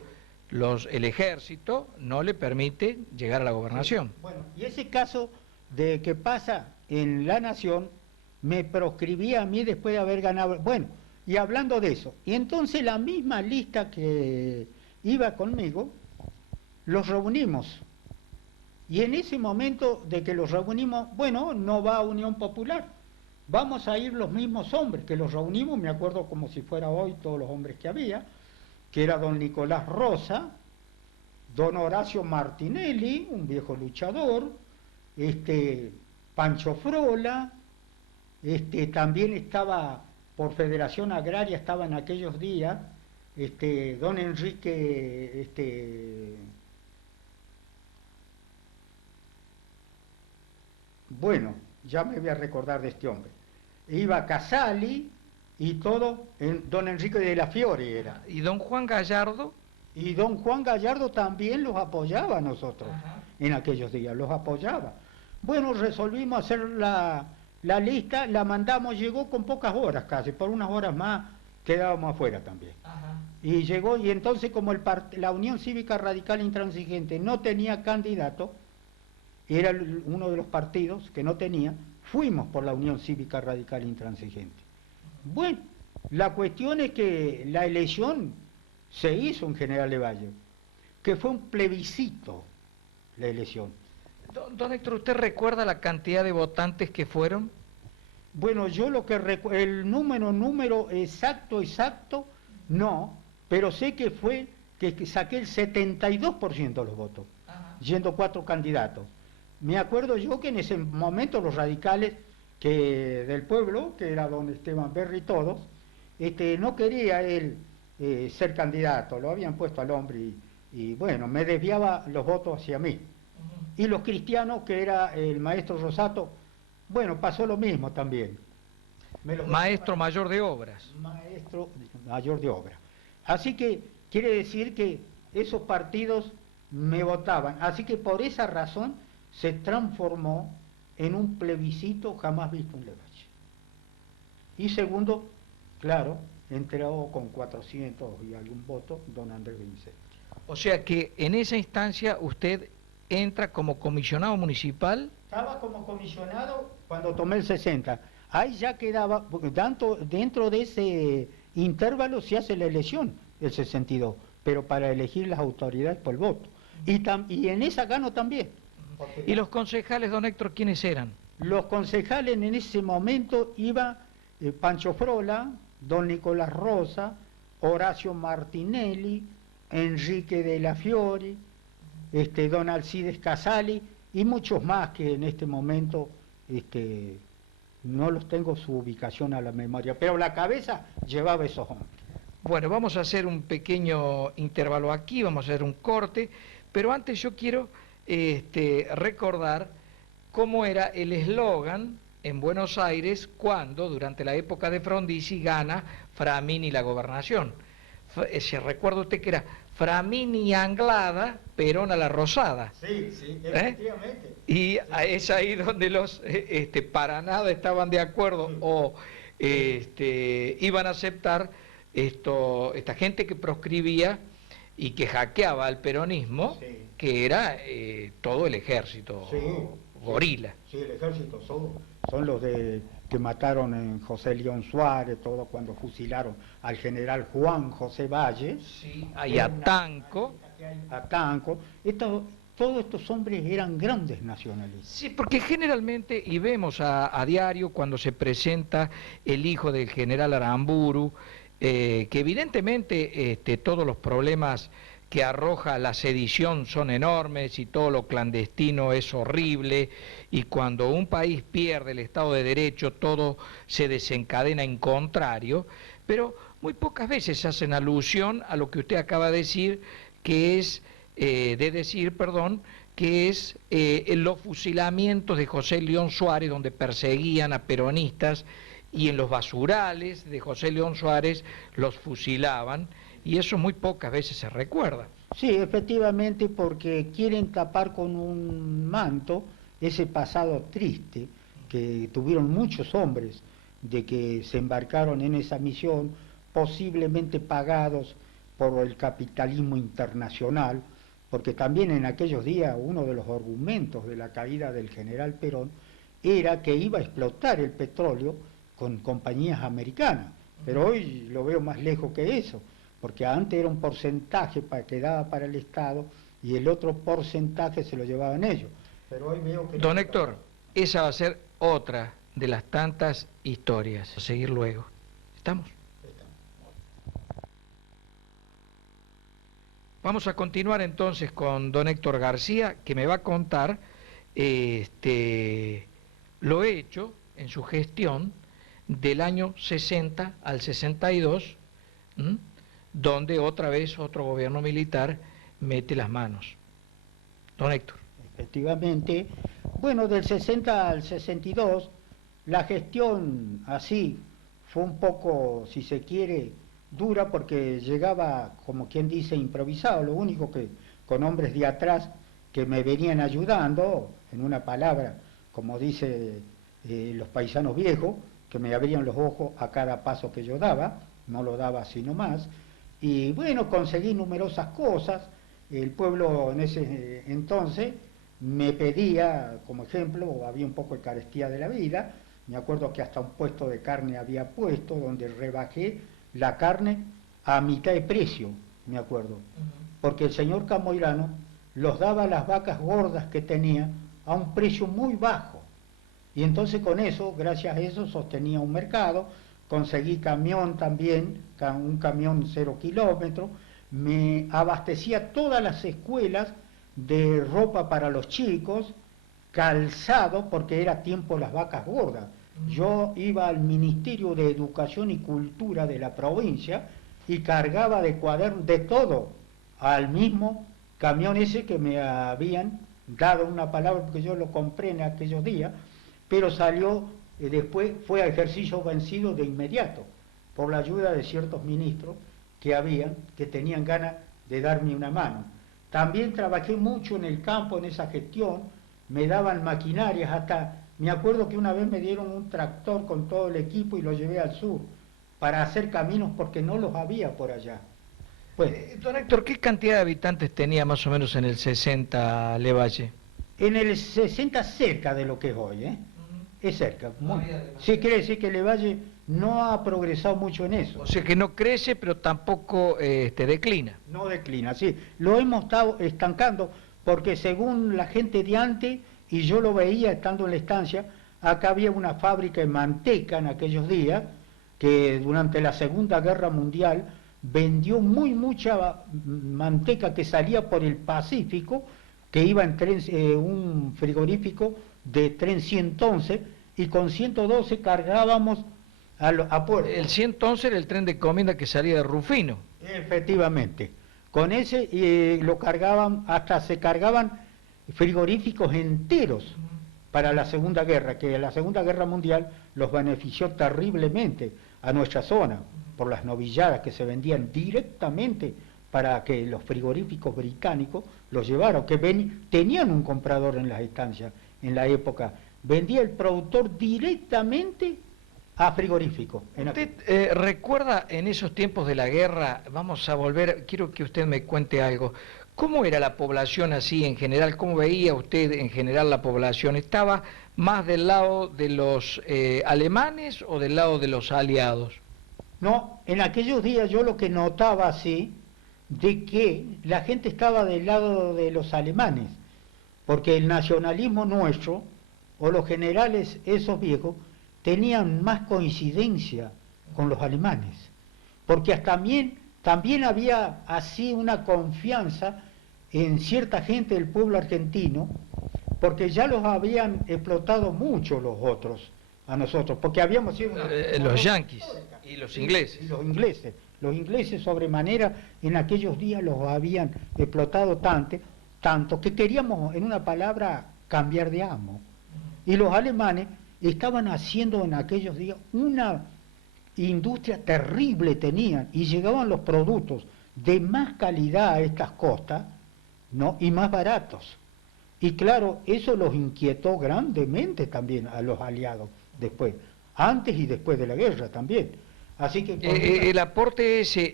el ejército no le permite llegar a la gobernación. Bueno, y ese caso de que pasa en la Nación me proscribía a mí después de haber ganado. Bueno, y hablando de eso, y entonces la misma lista que iba conmigo, los reunimos. Y en ese momento de que los reunimos, bueno, no va a Unión Popular, vamos a ir los mismos hombres, que los reunimos, me acuerdo como si fuera hoy todos los hombres que había, que era don Nicolás Rosa, don Horacio Martinelli, un viejo luchador, Pancho Frola, también estaba, por Federación Agraria, estaba en aquellos días, don Enrique, bueno, ya me voy a recordar de este hombre. Iba Casali y todo, don Enrique de la Fiore era. ¿Y don Juan Gallardo? Y don Juan Gallardo también los apoyaba a nosotros. Ajá. En aquellos días, los apoyaba. Bueno, resolvimos hacer la lista, la mandamos, llegó con pocas horas casi, por unas horas más quedábamos afuera también. Ajá. Y llegó, y entonces como la Unión Cívica Radical Intransigente no tenía candidato, era uno de los partidos que no tenía, fuimos por la Unión Cívica Radical Intransigente. Bueno, la cuestión es que la elección se hizo en General Lavalle, que fue un plebiscito la elección. Don Héctor, ¿usted recuerda la cantidad de votantes que fueron? Bueno, yo lo que recuerdo, el número exacto, no, pero sé que fue que saqué el 72% de los votos, ajá, yendo 4 candidatos. Me acuerdo yo que en ese momento los radicales del pueblo, que era don Esteban Berri y todos, no quería él ser candidato, lo habían puesto al hombre y bueno, me desviaba los votos hacia mí. Y los cristianos, que era el maestro Rosato, bueno, pasó lo mismo también. Maestro mayor de obras. Maestro mayor de obras. Así que quiere decir que esos partidos me votaban. Así que por esa razón se transformó en un plebiscito jamás visto en Lavalle. Y segundo, claro, entró con 400 y algún voto don Andrés Vicente. O sea que en esa instancia usted entra como comisionado municipal. Estaba como comisionado cuando tomé el 60. Ahí ya quedaba, porque dentro de ese intervalo se hace la elección, el 62, pero para elegir las autoridades por el voto. Y en esa gano también. ¿Y los concejales, don Héctor, quiénes eran? Los concejales en ese momento iba Pancho Frola, don Nicolás Rosa, Horacio Martinelli, Enrique de la Fiori, don Alcides Casali y muchos más que en este momento no los tengo su ubicación a la memoria, pero la cabeza llevaba esos hombres. Bueno, vamos a hacer un pequeño intervalo aquí, vamos a hacer un corte, pero antes yo quiero recordar cómo era el eslogan en Buenos Aires cuando, durante la época de Frondizi, gana Framini la gobernación. Se recuerda usted que era Framini Anglada, Perón a la Rosada. Sí, sí, efectivamente. Y es ahí donde los para nada estaban de acuerdo o iban a aceptar esta gente que proscribía y que hackeaba al peronismo, sí, que era todo el ejército, sí, gorila. Sí, el ejército, son los que mataron en José León Suárez, todo cuando fusilaron al general Juan José Valle. Sí, y a Tanco. Todos estos hombres eran grandes nacionalistas. Sí, porque generalmente, y vemos a diario cuando se presenta el hijo del general Aramburu, que evidentemente todos los problemas que arroja la sedición son enormes y todo lo clandestino es horrible, y cuando un país pierde el Estado de Derecho todo se desencadena en contrario, pero muy pocas veces hacen alusión a lo que usted acaba de decir, que es los fusilamientos de José León Suárez, donde perseguían a peronistas, y en los basurales de José León Suárez los fusilaban, y eso muy pocas veces se recuerda. Sí, efectivamente, porque quieren tapar con un manto ese pasado triste que tuvieron muchos hombres de que se embarcaron en esa misión, posiblemente pagados por el capitalismo internacional, porque también en aquellos días uno de los argumentos de la caída del general Perón era que iba a explotar el petróleo con compañías americanas, pero hoy lo veo más lejos que eso, porque antes era un porcentaje que daba para el Estado y el otro porcentaje se lo llevaban ellos. Pero hoy veo que... Don Héctor, esa va a ser otra de las tantas historias. A seguir luego. ¿Estamos? Vamos a continuar entonces con don Héctor García, que me va a contar lo hecho en su gestión del año 60 al 62, ¿m? Donde otra vez otro gobierno militar mete las manos. Don Héctor. Efectivamente. Bueno, del 60 al 62, la gestión así fue un poco, si se quiere, dura porque llegaba, como quien dice, improvisado. Lo único que con hombres de atrás que me venían ayudando, en una palabra, como dice los paisanos viejos, que me abrían los ojos a cada paso que yo daba, no lo daba así nomás. Y bueno, conseguí numerosas cosas. El pueblo en ese entonces me pedía, como ejemplo, había un poco de carestía de la vida. Me acuerdo que hasta un puesto de carne había puesto, donde rebajé la carne a mitad de precio, me acuerdo. Porque el señor Camoirano los daba las vacas gordas que tenía a un precio muy bajo. Y entonces con eso, gracias a eso, sostenía un mercado. Conseguí camión también, un camión 0 kilómetros. Me abastecía todas las escuelas de ropa para los chicos, calzado, porque era tiempo las vacas gordas. Yo iba al Ministerio de Educación y Cultura de la provincia y cargaba de cuadernos, de todo, al mismo camión ese que me habían dado una palabra, porque yo lo compré en aquellos días, pero salió, después fue a ejercicio vencido de inmediato, por la ayuda de ciertos ministros que tenían ganas de darme una mano. También trabajé mucho en el campo, en esa gestión, me daban maquinarias, hasta me acuerdo que una vez me dieron un tractor con todo el equipo y lo llevé al sur para hacer caminos porque no los había por allá. Bueno, don Héctor, ¿qué cantidad de habitantes tenía más o menos en el 60 Levalle? En el 60 cerca de lo que es hoy, ¿eh? Es cerca. Sí, quiere decir que Levalle no ha progresado mucho en eso. O sea que no crece, pero tampoco declina. No declina, sí. Lo hemos estado estancando porque según la gente de antes, y yo lo veía estando en la estancia, acá había una fábrica de manteca en aquellos días, que durante la Segunda Guerra Mundial vendió mucha manteca que salía por el Pacífico, que iba en tren, un frigorífico de tren 111, y con 112 cargábamos a puerto. El 111 era el tren de encomienda que salía de Rufino. Efectivamente. Con ese lo cargaban, hasta se cargaban frigoríficos enteros para la Segunda Guerra, que la Segunda Guerra Mundial los benefició terriblemente a nuestra zona, por las novilladas que se vendían directamente para que los frigoríficos británicos los llevaran, que tenían un comprador en las estancias en la época, vendía el productor directamente a frigorífico. ¿Usted recuerda en esos tiempos de la guerra, vamos a volver, quiero que usted me cuente algo, cómo era la población así en general, cómo veía usted en general la población? ¿Estaba más del lado de los alemanes o del lado de los aliados? No, en aquellos días yo lo que notaba así, de que la gente estaba del lado de los alemanes, porque el nacionalismo nuestro, o los generales esos viejos, tenían más coincidencia con los alemanes, porque también había así una confianza en cierta gente del pueblo argentino, porque ya los habían explotado mucho los otros a nosotros, porque habíamos sido los yanquis y los ingleses. Los ingleses sobremanera en aquellos días los habían explotado tanto que queríamos, en una palabra, cambiar de amo. Y los alemanes estaban haciendo en aquellos días una industria terrible tenían, y llegaban los productos de más calidad a estas costas, ¿no? Y más baratos. Y claro, eso los inquietó grandemente también a los aliados después, antes y después de la guerra también. Así que el aporte ese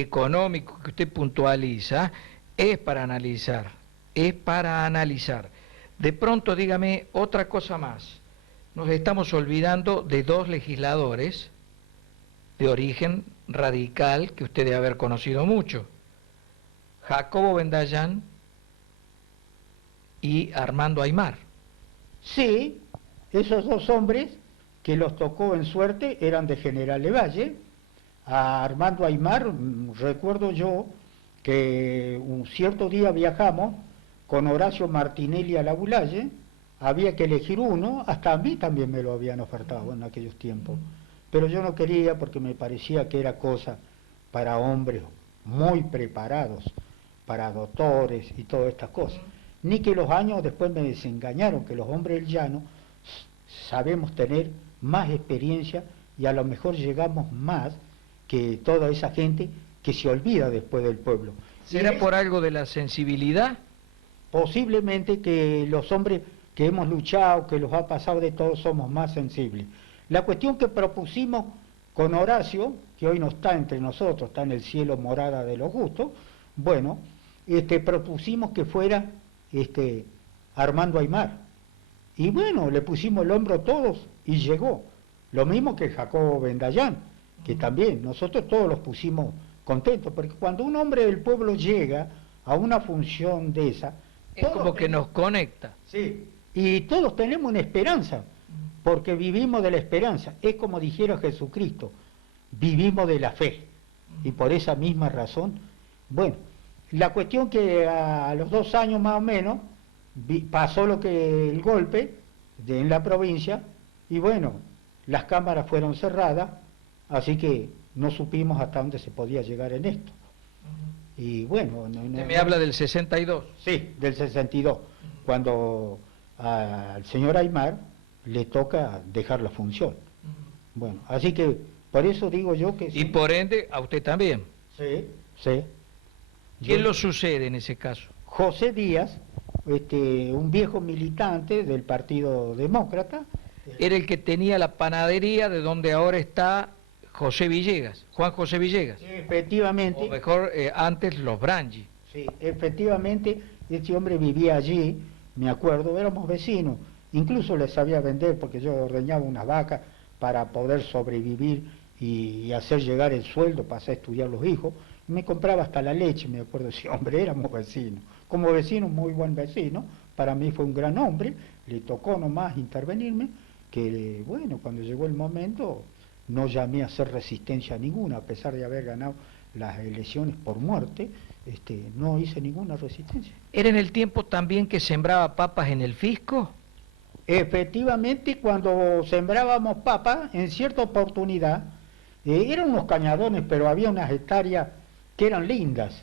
económico que usted puntualiza es para analizar, De pronto, dígame otra cosa más. Nos estamos olvidando de dos legisladores de origen radical que usted debe haber conocido mucho. Jacobo Bendayán y Armando Aimar. Sí, esos dos hombres que los tocó en suerte eran de General Levalle. A Armando Aimar, recuerdo yo que un cierto día viajamos con Horacio Martinelli a la Bulalle había que elegir uno, hasta a mí también me lo habían ofertado en aquellos tiempos, pero yo no quería porque me parecía que era cosa para hombres muy preparados, para doctores y todas estas cosas. Ni que los años después me desengañaron, que los hombres del llano sabemos tener más experiencia y a lo mejor llegamos más que toda esa gente que se olvida después del pueblo. ¿Será por algo de la sensibilidad? Posiblemente que los hombres que hemos luchado, que los ha pasado de todo, somos más sensibles. La cuestión que propusimos con Horacio, que hoy no está entre nosotros, está en el cielo morada de los gustos, bueno, propusimos que fuera Armando Aimar. Y bueno, le pusimos el hombro todos y llegó. Lo mismo que Jacobo Bendayán, que también nosotros todos los pusimos contentos, porque cuando un hombre del pueblo llega a una función de esa, es como que nos conecta. Sí, y todos tenemos una esperanza, porque vivimos de la esperanza. Es como dijera Jesucristo, vivimos de la fe. Y por esa misma razón, bueno, la cuestión que a los 2 años más o menos, pasó lo que el golpe en la provincia, y bueno, las cámaras fueron cerradas, así que no supimos hasta dónde se podía llegar en esto. Y bueno... Usted me habla del 62. Sí, del 62, cuando al señor Aimar le toca dejar la función. Bueno, así que por eso digo yo que... Y por ende, a usted también. Sí, sí. ¿Quién lo sucede en ese caso? José Díaz, un viejo militante del Partido Demócrata. Era el que tenía la panadería de donde ahora está José Villegas, Juan José Villegas. Sí, efectivamente. O mejor, antes los Brangi. Sí, efectivamente, este hombre vivía allí, me acuerdo, éramos vecinos. Incluso le sabía vender porque yo ordeñaba unas vacas para poder sobrevivir y hacer llegar el sueldo para hacer estudiar los hijos. Me compraba hasta la leche, me acuerdo, ese hombre, éramos vecinos. Como vecino, muy buen vecino, para mí fue un gran hombre, le tocó nomás intervenirme, que bueno, cuando llegó el momento no llamé a hacer resistencia ninguna, a pesar de haber ganado las elecciones por muerte, no hice ninguna resistencia. ¿Era en el tiempo también que sembraba papas en el fisco? Efectivamente, cuando sembrábamos papas, en cierta oportunidad, eran unos cañadones, pero había unas hectáreas que eran lindas.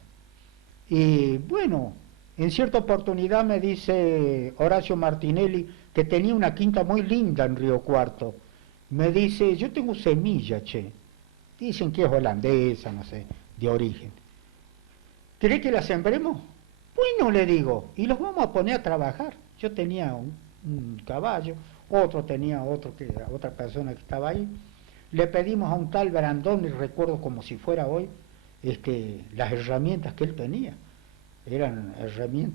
Y bueno, en cierta oportunidad me dice Horacio Martinelli que tenía una quinta muy linda en Río Cuarto. Me dice, yo tengo semilla, che. Dicen que es holandesa, no sé, de origen. ¿Querés que la sembremos? Bueno, le digo, y los vamos a poner a trabajar. Yo tenía un caballo, otro tenía otra persona que estaba ahí. Le pedimos a un tal Brandón, y recuerdo como si fuera hoy, las herramientas que él tenía. Eran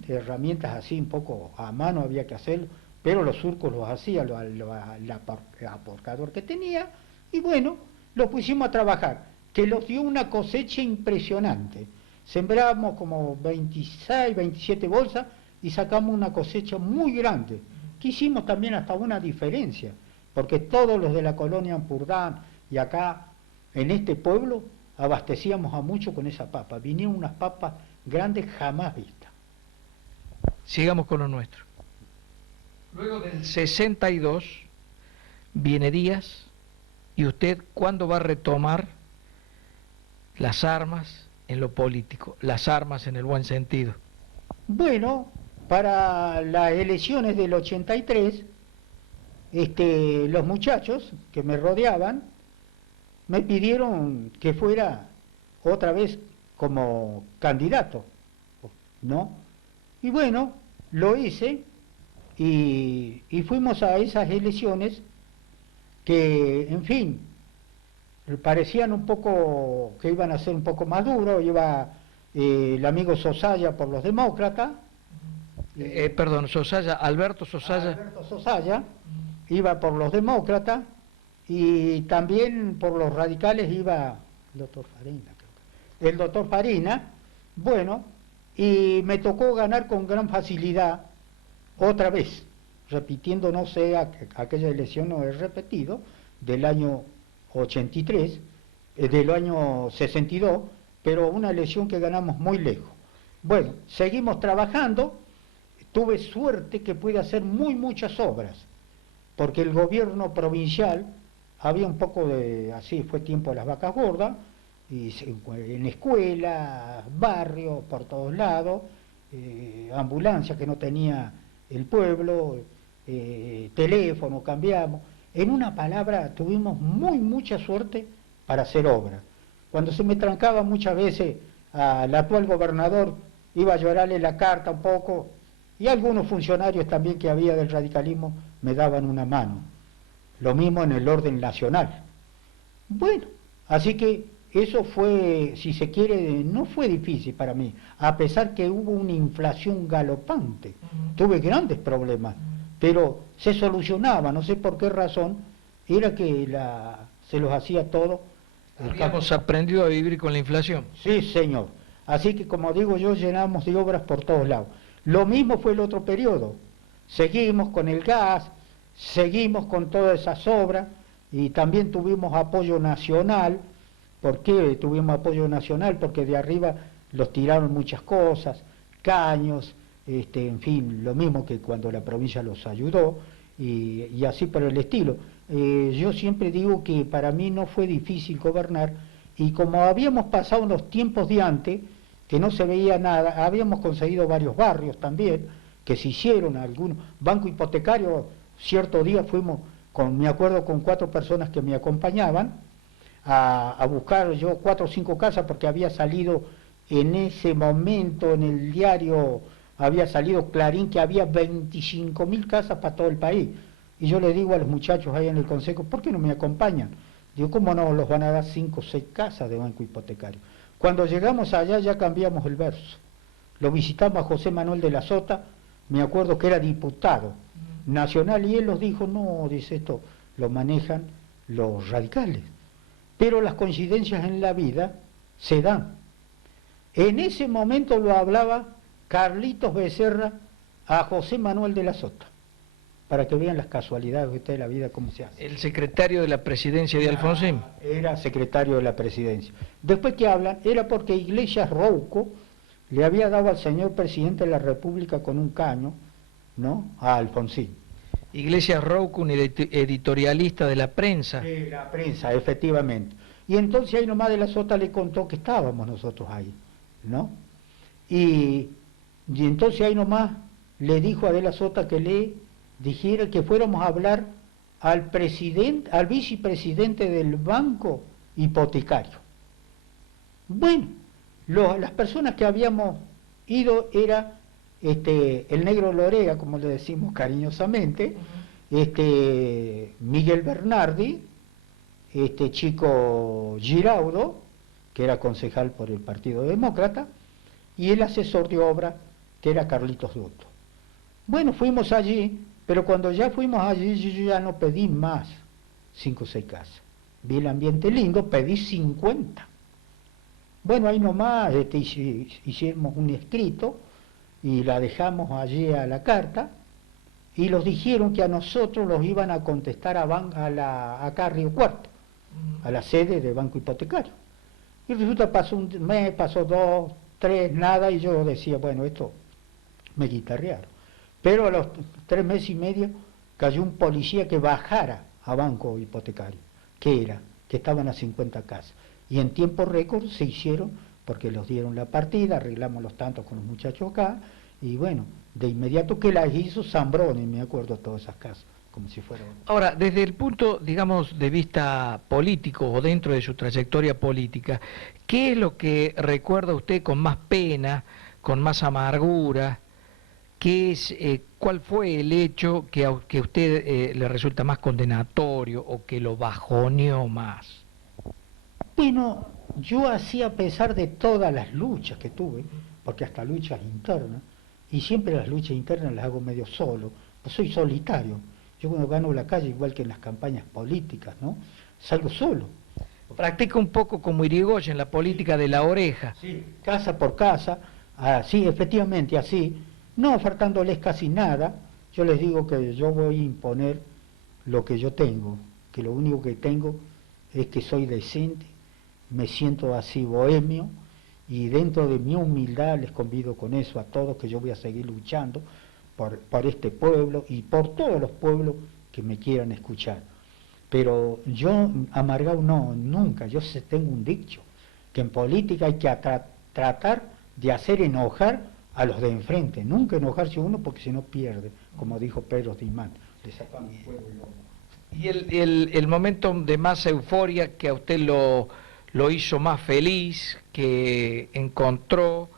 herramientas así, un poco a mano había que hacerlo, pero los surcos los hacía el aporcador que tenía, y bueno, lo pusimos a trabajar, que los dio una cosecha impresionante. Sembramos como 26, 27 bolsas y sacamos una cosecha muy grande, que hicimos también hasta una diferencia, porque todos los de la colonia Ampurdán y acá en este pueblo abastecíamos a mucho con esa papa. Vinieron unas papas grandes jamás vistas. Sigamos con lo nuestro. Luego del 62 viene Díaz, y usted, ¿cuándo va a retomar las armas en lo político? Las armas en el buen sentido. Bueno, para las elecciones del 83, los muchachos que me rodeaban me pidieron que fuera otra vez como candidato, ¿no? Y bueno, lo hice y fuimos a esas elecciones que, en fin, parecían un poco que iban a ser un poco más duros. Iba el amigo Sosaya por los demócratas. Perdón, Sosaya, Alberto Sosaya. Alberto Sosaya iba por los demócratas y también por los radicales iba el doctor Farina, creo que. El doctor Farina, bueno, y me tocó ganar con gran facilidad otra vez, repitiendo, no sé, aquella elección no he repetido, del año 83, del año 62, pero una elección que ganamos muy lejos. Bueno, seguimos trabajando, tuve suerte que pude hacer muchas obras, porque el gobierno provincial, había un poco de, así fue tiempo de las vacas gordas, y en escuelas, barrios, por todos lados, ambulancias que no tenía el pueblo, teléfono, cambiamos. En una palabra, tuvimos mucha suerte para hacer obras. Cuando se me trancaba muchas veces al actual gobernador, iba a llorarle la carta un poco, y algunos funcionarios también que había del radicalismo me daban una mano. Lo mismo en el orden nacional. Bueno, así que eso fue, si se quiere, no fue difícil para mí, a pesar que hubo una inflación galopante. Tuve grandes problemas, pero se solucionaba, no sé por qué razón, era que se los hacía todo. Habíamos aprendido a vivir con la inflación. Sí, señor. Así que, como digo yo, llenamos de obras por todos lados. Lo mismo fue el otro periodo. Seguimos con el gas, seguimos con todas esas obras, y también tuvimos apoyo nacional. ¿Por qué tuvimos apoyo nacional? Porque de arriba los tiraron muchas cosas, caños, en fin, lo mismo que cuando la provincia los ayudó, y así por el estilo. Yo siempre digo que para mí no fue difícil gobernar, y como habíamos pasado los tiempos de antes, que no se veía nada, habíamos conseguido varios barrios también, que se hicieron algunos. Banco hipotecario, cierto día fuimos, me acuerdo, con 4 personas que me acompañaban, a buscar yo 4 o 5 casas, porque había salido en ese momento en el diario, había salido Clarín, que había 25.000 casas para todo el país. Y yo le digo a los muchachos ahí en el consejo, ¿por qué no me acompañan? Digo, ¿cómo no los van a dar 5 o 6 casas de banco hipotecario? Cuando llegamos allá ya cambiamos el verso. Lo visitamos a José Manuel de la Sota, me acuerdo que era diputado nacional, y él nos dijo, no, dice, esto lo manejan los radicales. Pero las coincidencias en la vida se dan. En ese momento lo hablaba Carlitos Becerra a José Manuel de la Sota, para que vean las casualidades de la vida, cómo se hace. El secretario de la presidencia de Alfonsín. Era secretario de la presidencia. Después que hablan, era porque Iglesias Rouco le había dado al señor presidente de la República con un caño, ¿no?, a Alfonsín. Iglesias Rouco, un editorialista de la prensa. De la prensa, efectivamente. Y entonces ahí nomás de la Sota le contó que estábamos nosotros ahí, ¿no? Y entonces ahí nomás le dijo a de la Sota que le dijera que fuéramos a hablar al vicepresidente del banco hipotecario. Bueno, las personas que habíamos ido era el negro Lorea, como le decimos cariñosamente, Miguel Bernardi, Chico Giraudo, que era concejal por el Partido Demócrata, y el asesor de obra, que era Carlitos Dutto. Bueno, fuimos allí, pero cuando ya fuimos allí, yo ya no pedí más 5 o 6 casas. Vi el ambiente lindo, pedí 50. Bueno, ahí nomás hicimos un escrito y la dejamos allí a la carta, y los dijeron que a nosotros los iban a contestar acá a Río Cuarto, a la sede del Banco Hipotecario. Y resulta, pasó un mes, pasó 2, 3, nada, y yo decía, bueno, esto me guitarrearon. Pero a los 3 meses y medio cayó un policía que bajara a Banco Hipotecario, que estaban a 50 casas. Y en tiempo récord se hicieron, porque los dieron la partida, arreglamos los tantos con los muchachos acá, y bueno, de inmediato que las hizo Zambroni, me acuerdo, todas esas casas, como si fueran. Ahora, desde el punto, digamos, de vista político o dentro de su trayectoria política, ¿qué es lo que recuerda usted con más pena, con más amargura? ¿Cuál fue el hecho que a usted le resulta más condenatorio o que lo bajoneó más? Bueno, yo así, a pesar de todas las luchas que tuve, porque hasta luchas internas, y siempre las luchas internas las hago medio solo, pues soy solitario. Yo cuando gano la calle, igual que en las campañas políticas, ¿no?, salgo solo. Practica un poco como Irigoyen, la política de la oreja. Sí, casa por casa, así, efectivamente, así, no ofertándoles casi nada. Yo les digo que yo voy a imponer lo que yo tengo, que lo único que tengo es que soy decente, me siento así bohemio, y dentro de mi humildad les convido con eso a todos, que yo voy a seguir luchando, por este pueblo y por todos los pueblos que me quieran escuchar. Pero yo, amargado no, nunca. Yo tengo un dicho, que en política hay que tratar de hacer enojar a los de enfrente, nunca enojarse uno porque si no pierde, como dijo Pedro Dimán, le sacan un fuego el lomo. Y el momento de más euforia que a usted lo hizo más feliz, que encontró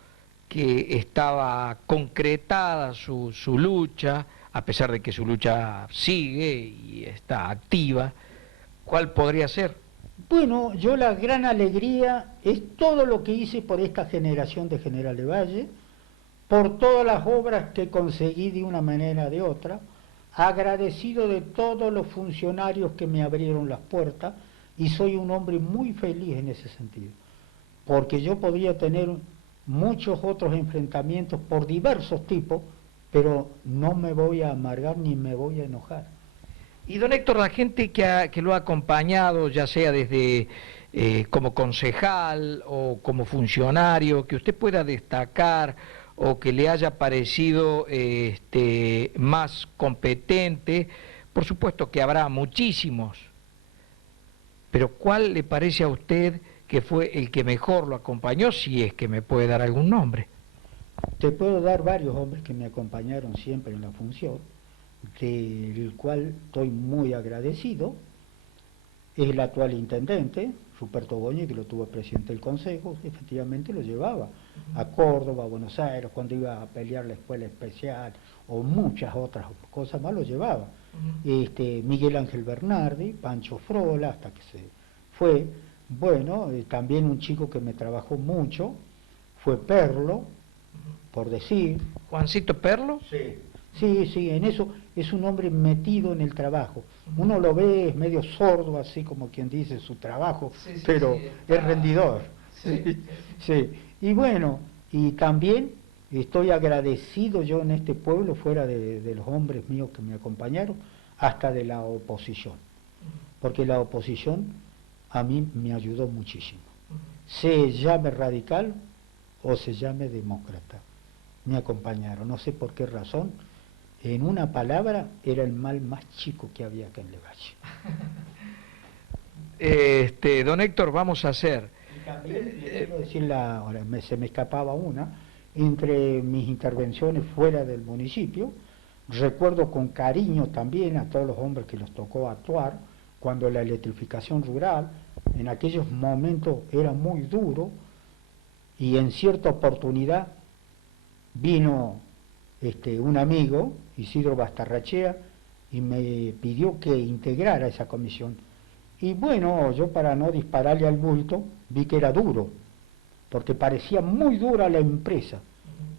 que estaba concretada su lucha, a pesar de que su lucha sigue y está activa, ¿cuál podría ser? Bueno, yo la gran alegría es todo lo que hice por esta generación de General de Valle, por todas las obras que conseguí de una manera o de otra, agradecido de todos los funcionarios que me abrieron las puertas, y soy un hombre muy feliz en ese sentido, porque yo podría tener muchos otros enfrentamientos por diversos tipos, pero no me voy a amargar ni me voy a enojar. Y don Héctor, la gente que lo ha acompañado, ya sea desde como concejal o como funcionario, que usted pueda destacar o que le haya parecido más competente, por supuesto que habrá muchísimos, pero ¿cuál le parece a usted que fue el que mejor lo acompañó, si es que me puede dar algún nombre? Te puedo dar varios hombres que me acompañaron siempre en la función, del cual estoy muy agradecido. Es el actual intendente, Ruperto Goñi, que lo tuvo presidente del Consejo, efectivamente lo llevaba a Córdoba, a Buenos Aires, cuando iba a pelear la escuela especial, o muchas otras cosas más lo llevaba. Miguel Ángel Bernardi, Pancho Frola, hasta que se fue. Bueno, también un chico que me trabajó mucho, fue Perlo, por decir. ¿Juancito Perlo? Sí, en eso es un hombre metido en el trabajo. Uno lo ve, es medio sordo, así como quien dice su trabajo, pero es rendidor. Sí. Y bueno, y también estoy agradecido yo en este pueblo, fuera de los hombres míos que me acompañaron, hasta de la oposición. Porque la oposición a mí me ayudó muchísimo. Se llame radical o se llame demócrata. Me acompañaron, no sé por qué razón. En una palabra, era el mal más chico que había acá en Levalle. Don Héctor, vamos a hacer. Y también, quiero decir, ahora se me escapaba una, entre mis intervenciones fuera del municipio, recuerdo con cariño también a todos los hombres que los tocó actuar, cuando la electrificación rural, en aquellos momentos era muy duro, y en cierta oportunidad vino un amigo, Isidro Bastarrachea, y me pidió que integrara esa comisión. Y bueno, yo, para no dispararle al bulto, vi que era duro, porque parecía muy dura la empresa.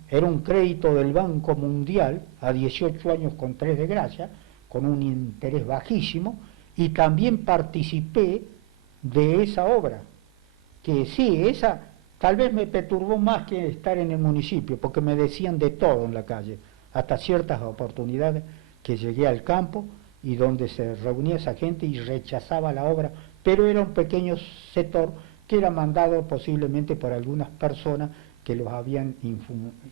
Era un crédito del Banco Mundial a 18 años con 3 de gracia, con un interés bajísimo, y también participé de esa obra, que sí, esa tal vez me perturbó más que estar en el municipio, porque me decían de todo en la calle, hasta ciertas oportunidades que llegué al campo y donde se reunía esa gente y rechazaba la obra, pero era un pequeño sector que era mandado posiblemente por algunas personas que los habían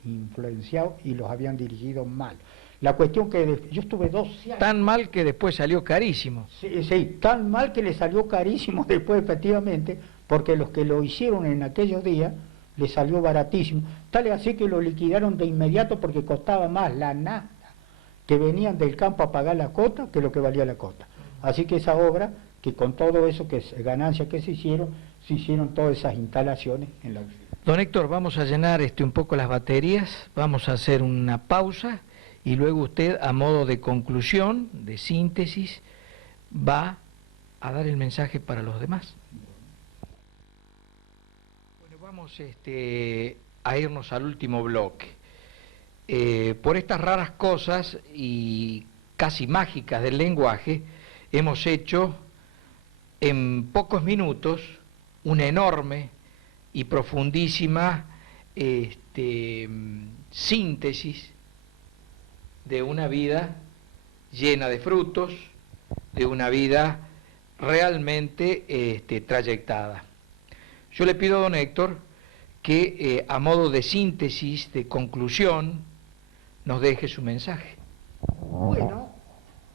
influenciado y los habían dirigido mal. La cuestión que yo estuve 12 años... Tan mal que después salió carísimo. Sí, tan mal que le salió carísimo después, efectivamente, porque los que lo hicieron en aquellos días les salió baratísimo. Tal es así que lo liquidaron de inmediato porque costaba más la nafta que venían del campo a pagar la cota que lo que valía la cota. Así que esa obra, que con todo eso, que es ganancias que se hicieron todas esas instalaciones en la usina. Don Héctor, vamos a llenar un poco las baterías, vamos a hacer una pausa y luego usted, a modo de conclusión, de síntesis, va a dar el mensaje para los demás. Bueno, vamos a irnos al último bloque. Por estas raras cosas y casi mágicas del lenguaje, hemos hecho en pocos minutos una enorme y profundísima síntesis de una vida llena de frutos, de una vida realmente trayectada. Yo le pido a don Héctor que a modo de síntesis, de conclusión, nos deje su mensaje. Bueno,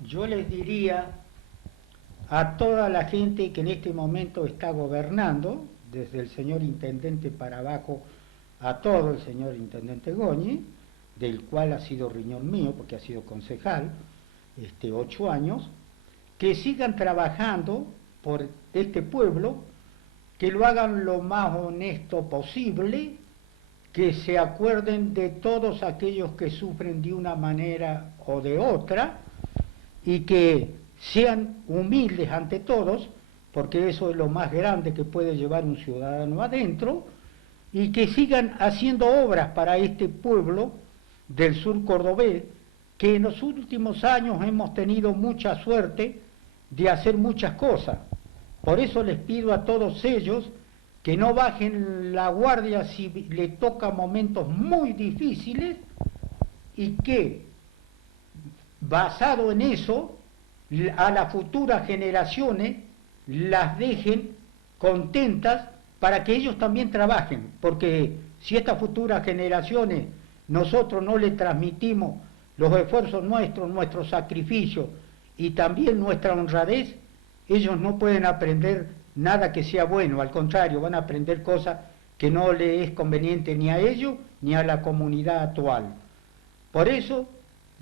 yo les diría a toda la gente que en este momento está gobernando, desde el señor intendente para abajo a todo el señor intendente Goñi, del cual ha sido riñón mío porque ha sido concejal 8 años, que sigan trabajando por este pueblo, que lo hagan lo más honesto posible, que se acuerden de todos aquellos que sufren de una manera o de otra y que sean humildes ante todos, porque eso es lo más grande que puede llevar un ciudadano adentro, y que sigan haciendo obras para este pueblo del sur cordobés, que en los últimos años hemos tenido mucha suerte de hacer muchas cosas. Por eso les pido a todos ellos que no bajen la guardia si le toca momentos muy difíciles y que, basado en eso, a las futuras generaciones las dejen contentas para que ellos también trabajen, porque si estas futuras generaciones nosotros no les transmitimos los esfuerzos nuestros, nuestros sacrificios y también nuestra honradez, ellos no pueden aprender nada que sea bueno, al contrario, van a aprender cosas que no les es conveniente ni a ellos ni a la comunidad actual. Por eso,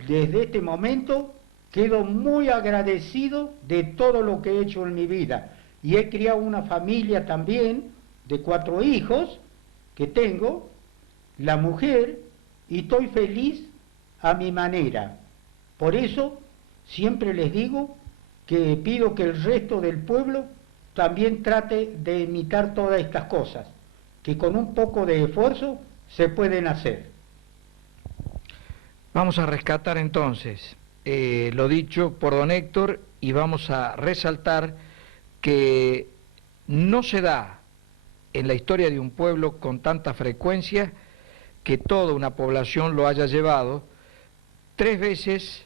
desde este momento, quedo muy agradecido de todo lo que he hecho en mi vida. Y he criado una familia también de 4 hijos que tengo, la mujer, y estoy feliz a mi manera. Por eso, siempre les digo que pido que el resto del pueblo también trate de imitar todas estas cosas, que con un poco de esfuerzo se pueden hacer. Vamos a rescatar entonces lo dicho por don Héctor y vamos a resaltar que no se da en la historia de un pueblo con tanta frecuencia que toda una población lo haya llevado 3 veces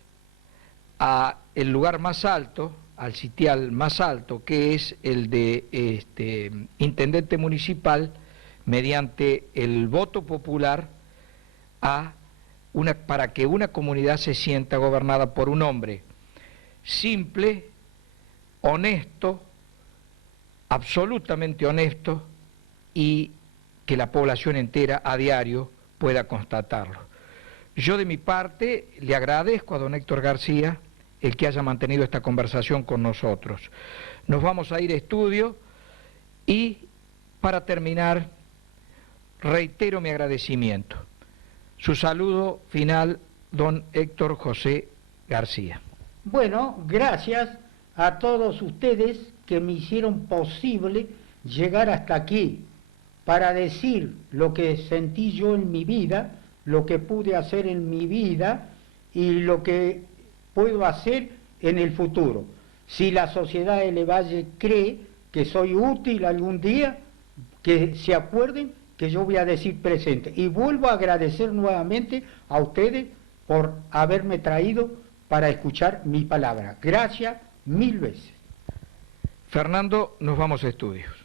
a el lugar más alto, al sitial más alto, que es el de intendente municipal, mediante el voto popular para que una comunidad se sienta gobernada por un hombre simple, honesto, absolutamente honesto, y que la población entera a diario pueda constatarlo. Yo de mi parte le agradezco a don Héctor García el que haya mantenido esta conversación con nosotros. Nos vamos a ir a estudio y para terminar reitero mi agradecimiento. Su saludo final, don Héctor José García. Bueno, gracias a todos ustedes que me hicieron posible llegar hasta aquí para decir lo que sentí yo en mi vida, lo que pude hacer en mi vida y lo que puedo hacer en el futuro. Si la sociedad de Levalle cree que soy útil algún día, que se acuerden que yo voy a decir presente. Y vuelvo a agradecer nuevamente a ustedes por haberme traído para escuchar mi palabra. Gracias 1000 veces. Fernando, nos vamos a estudios.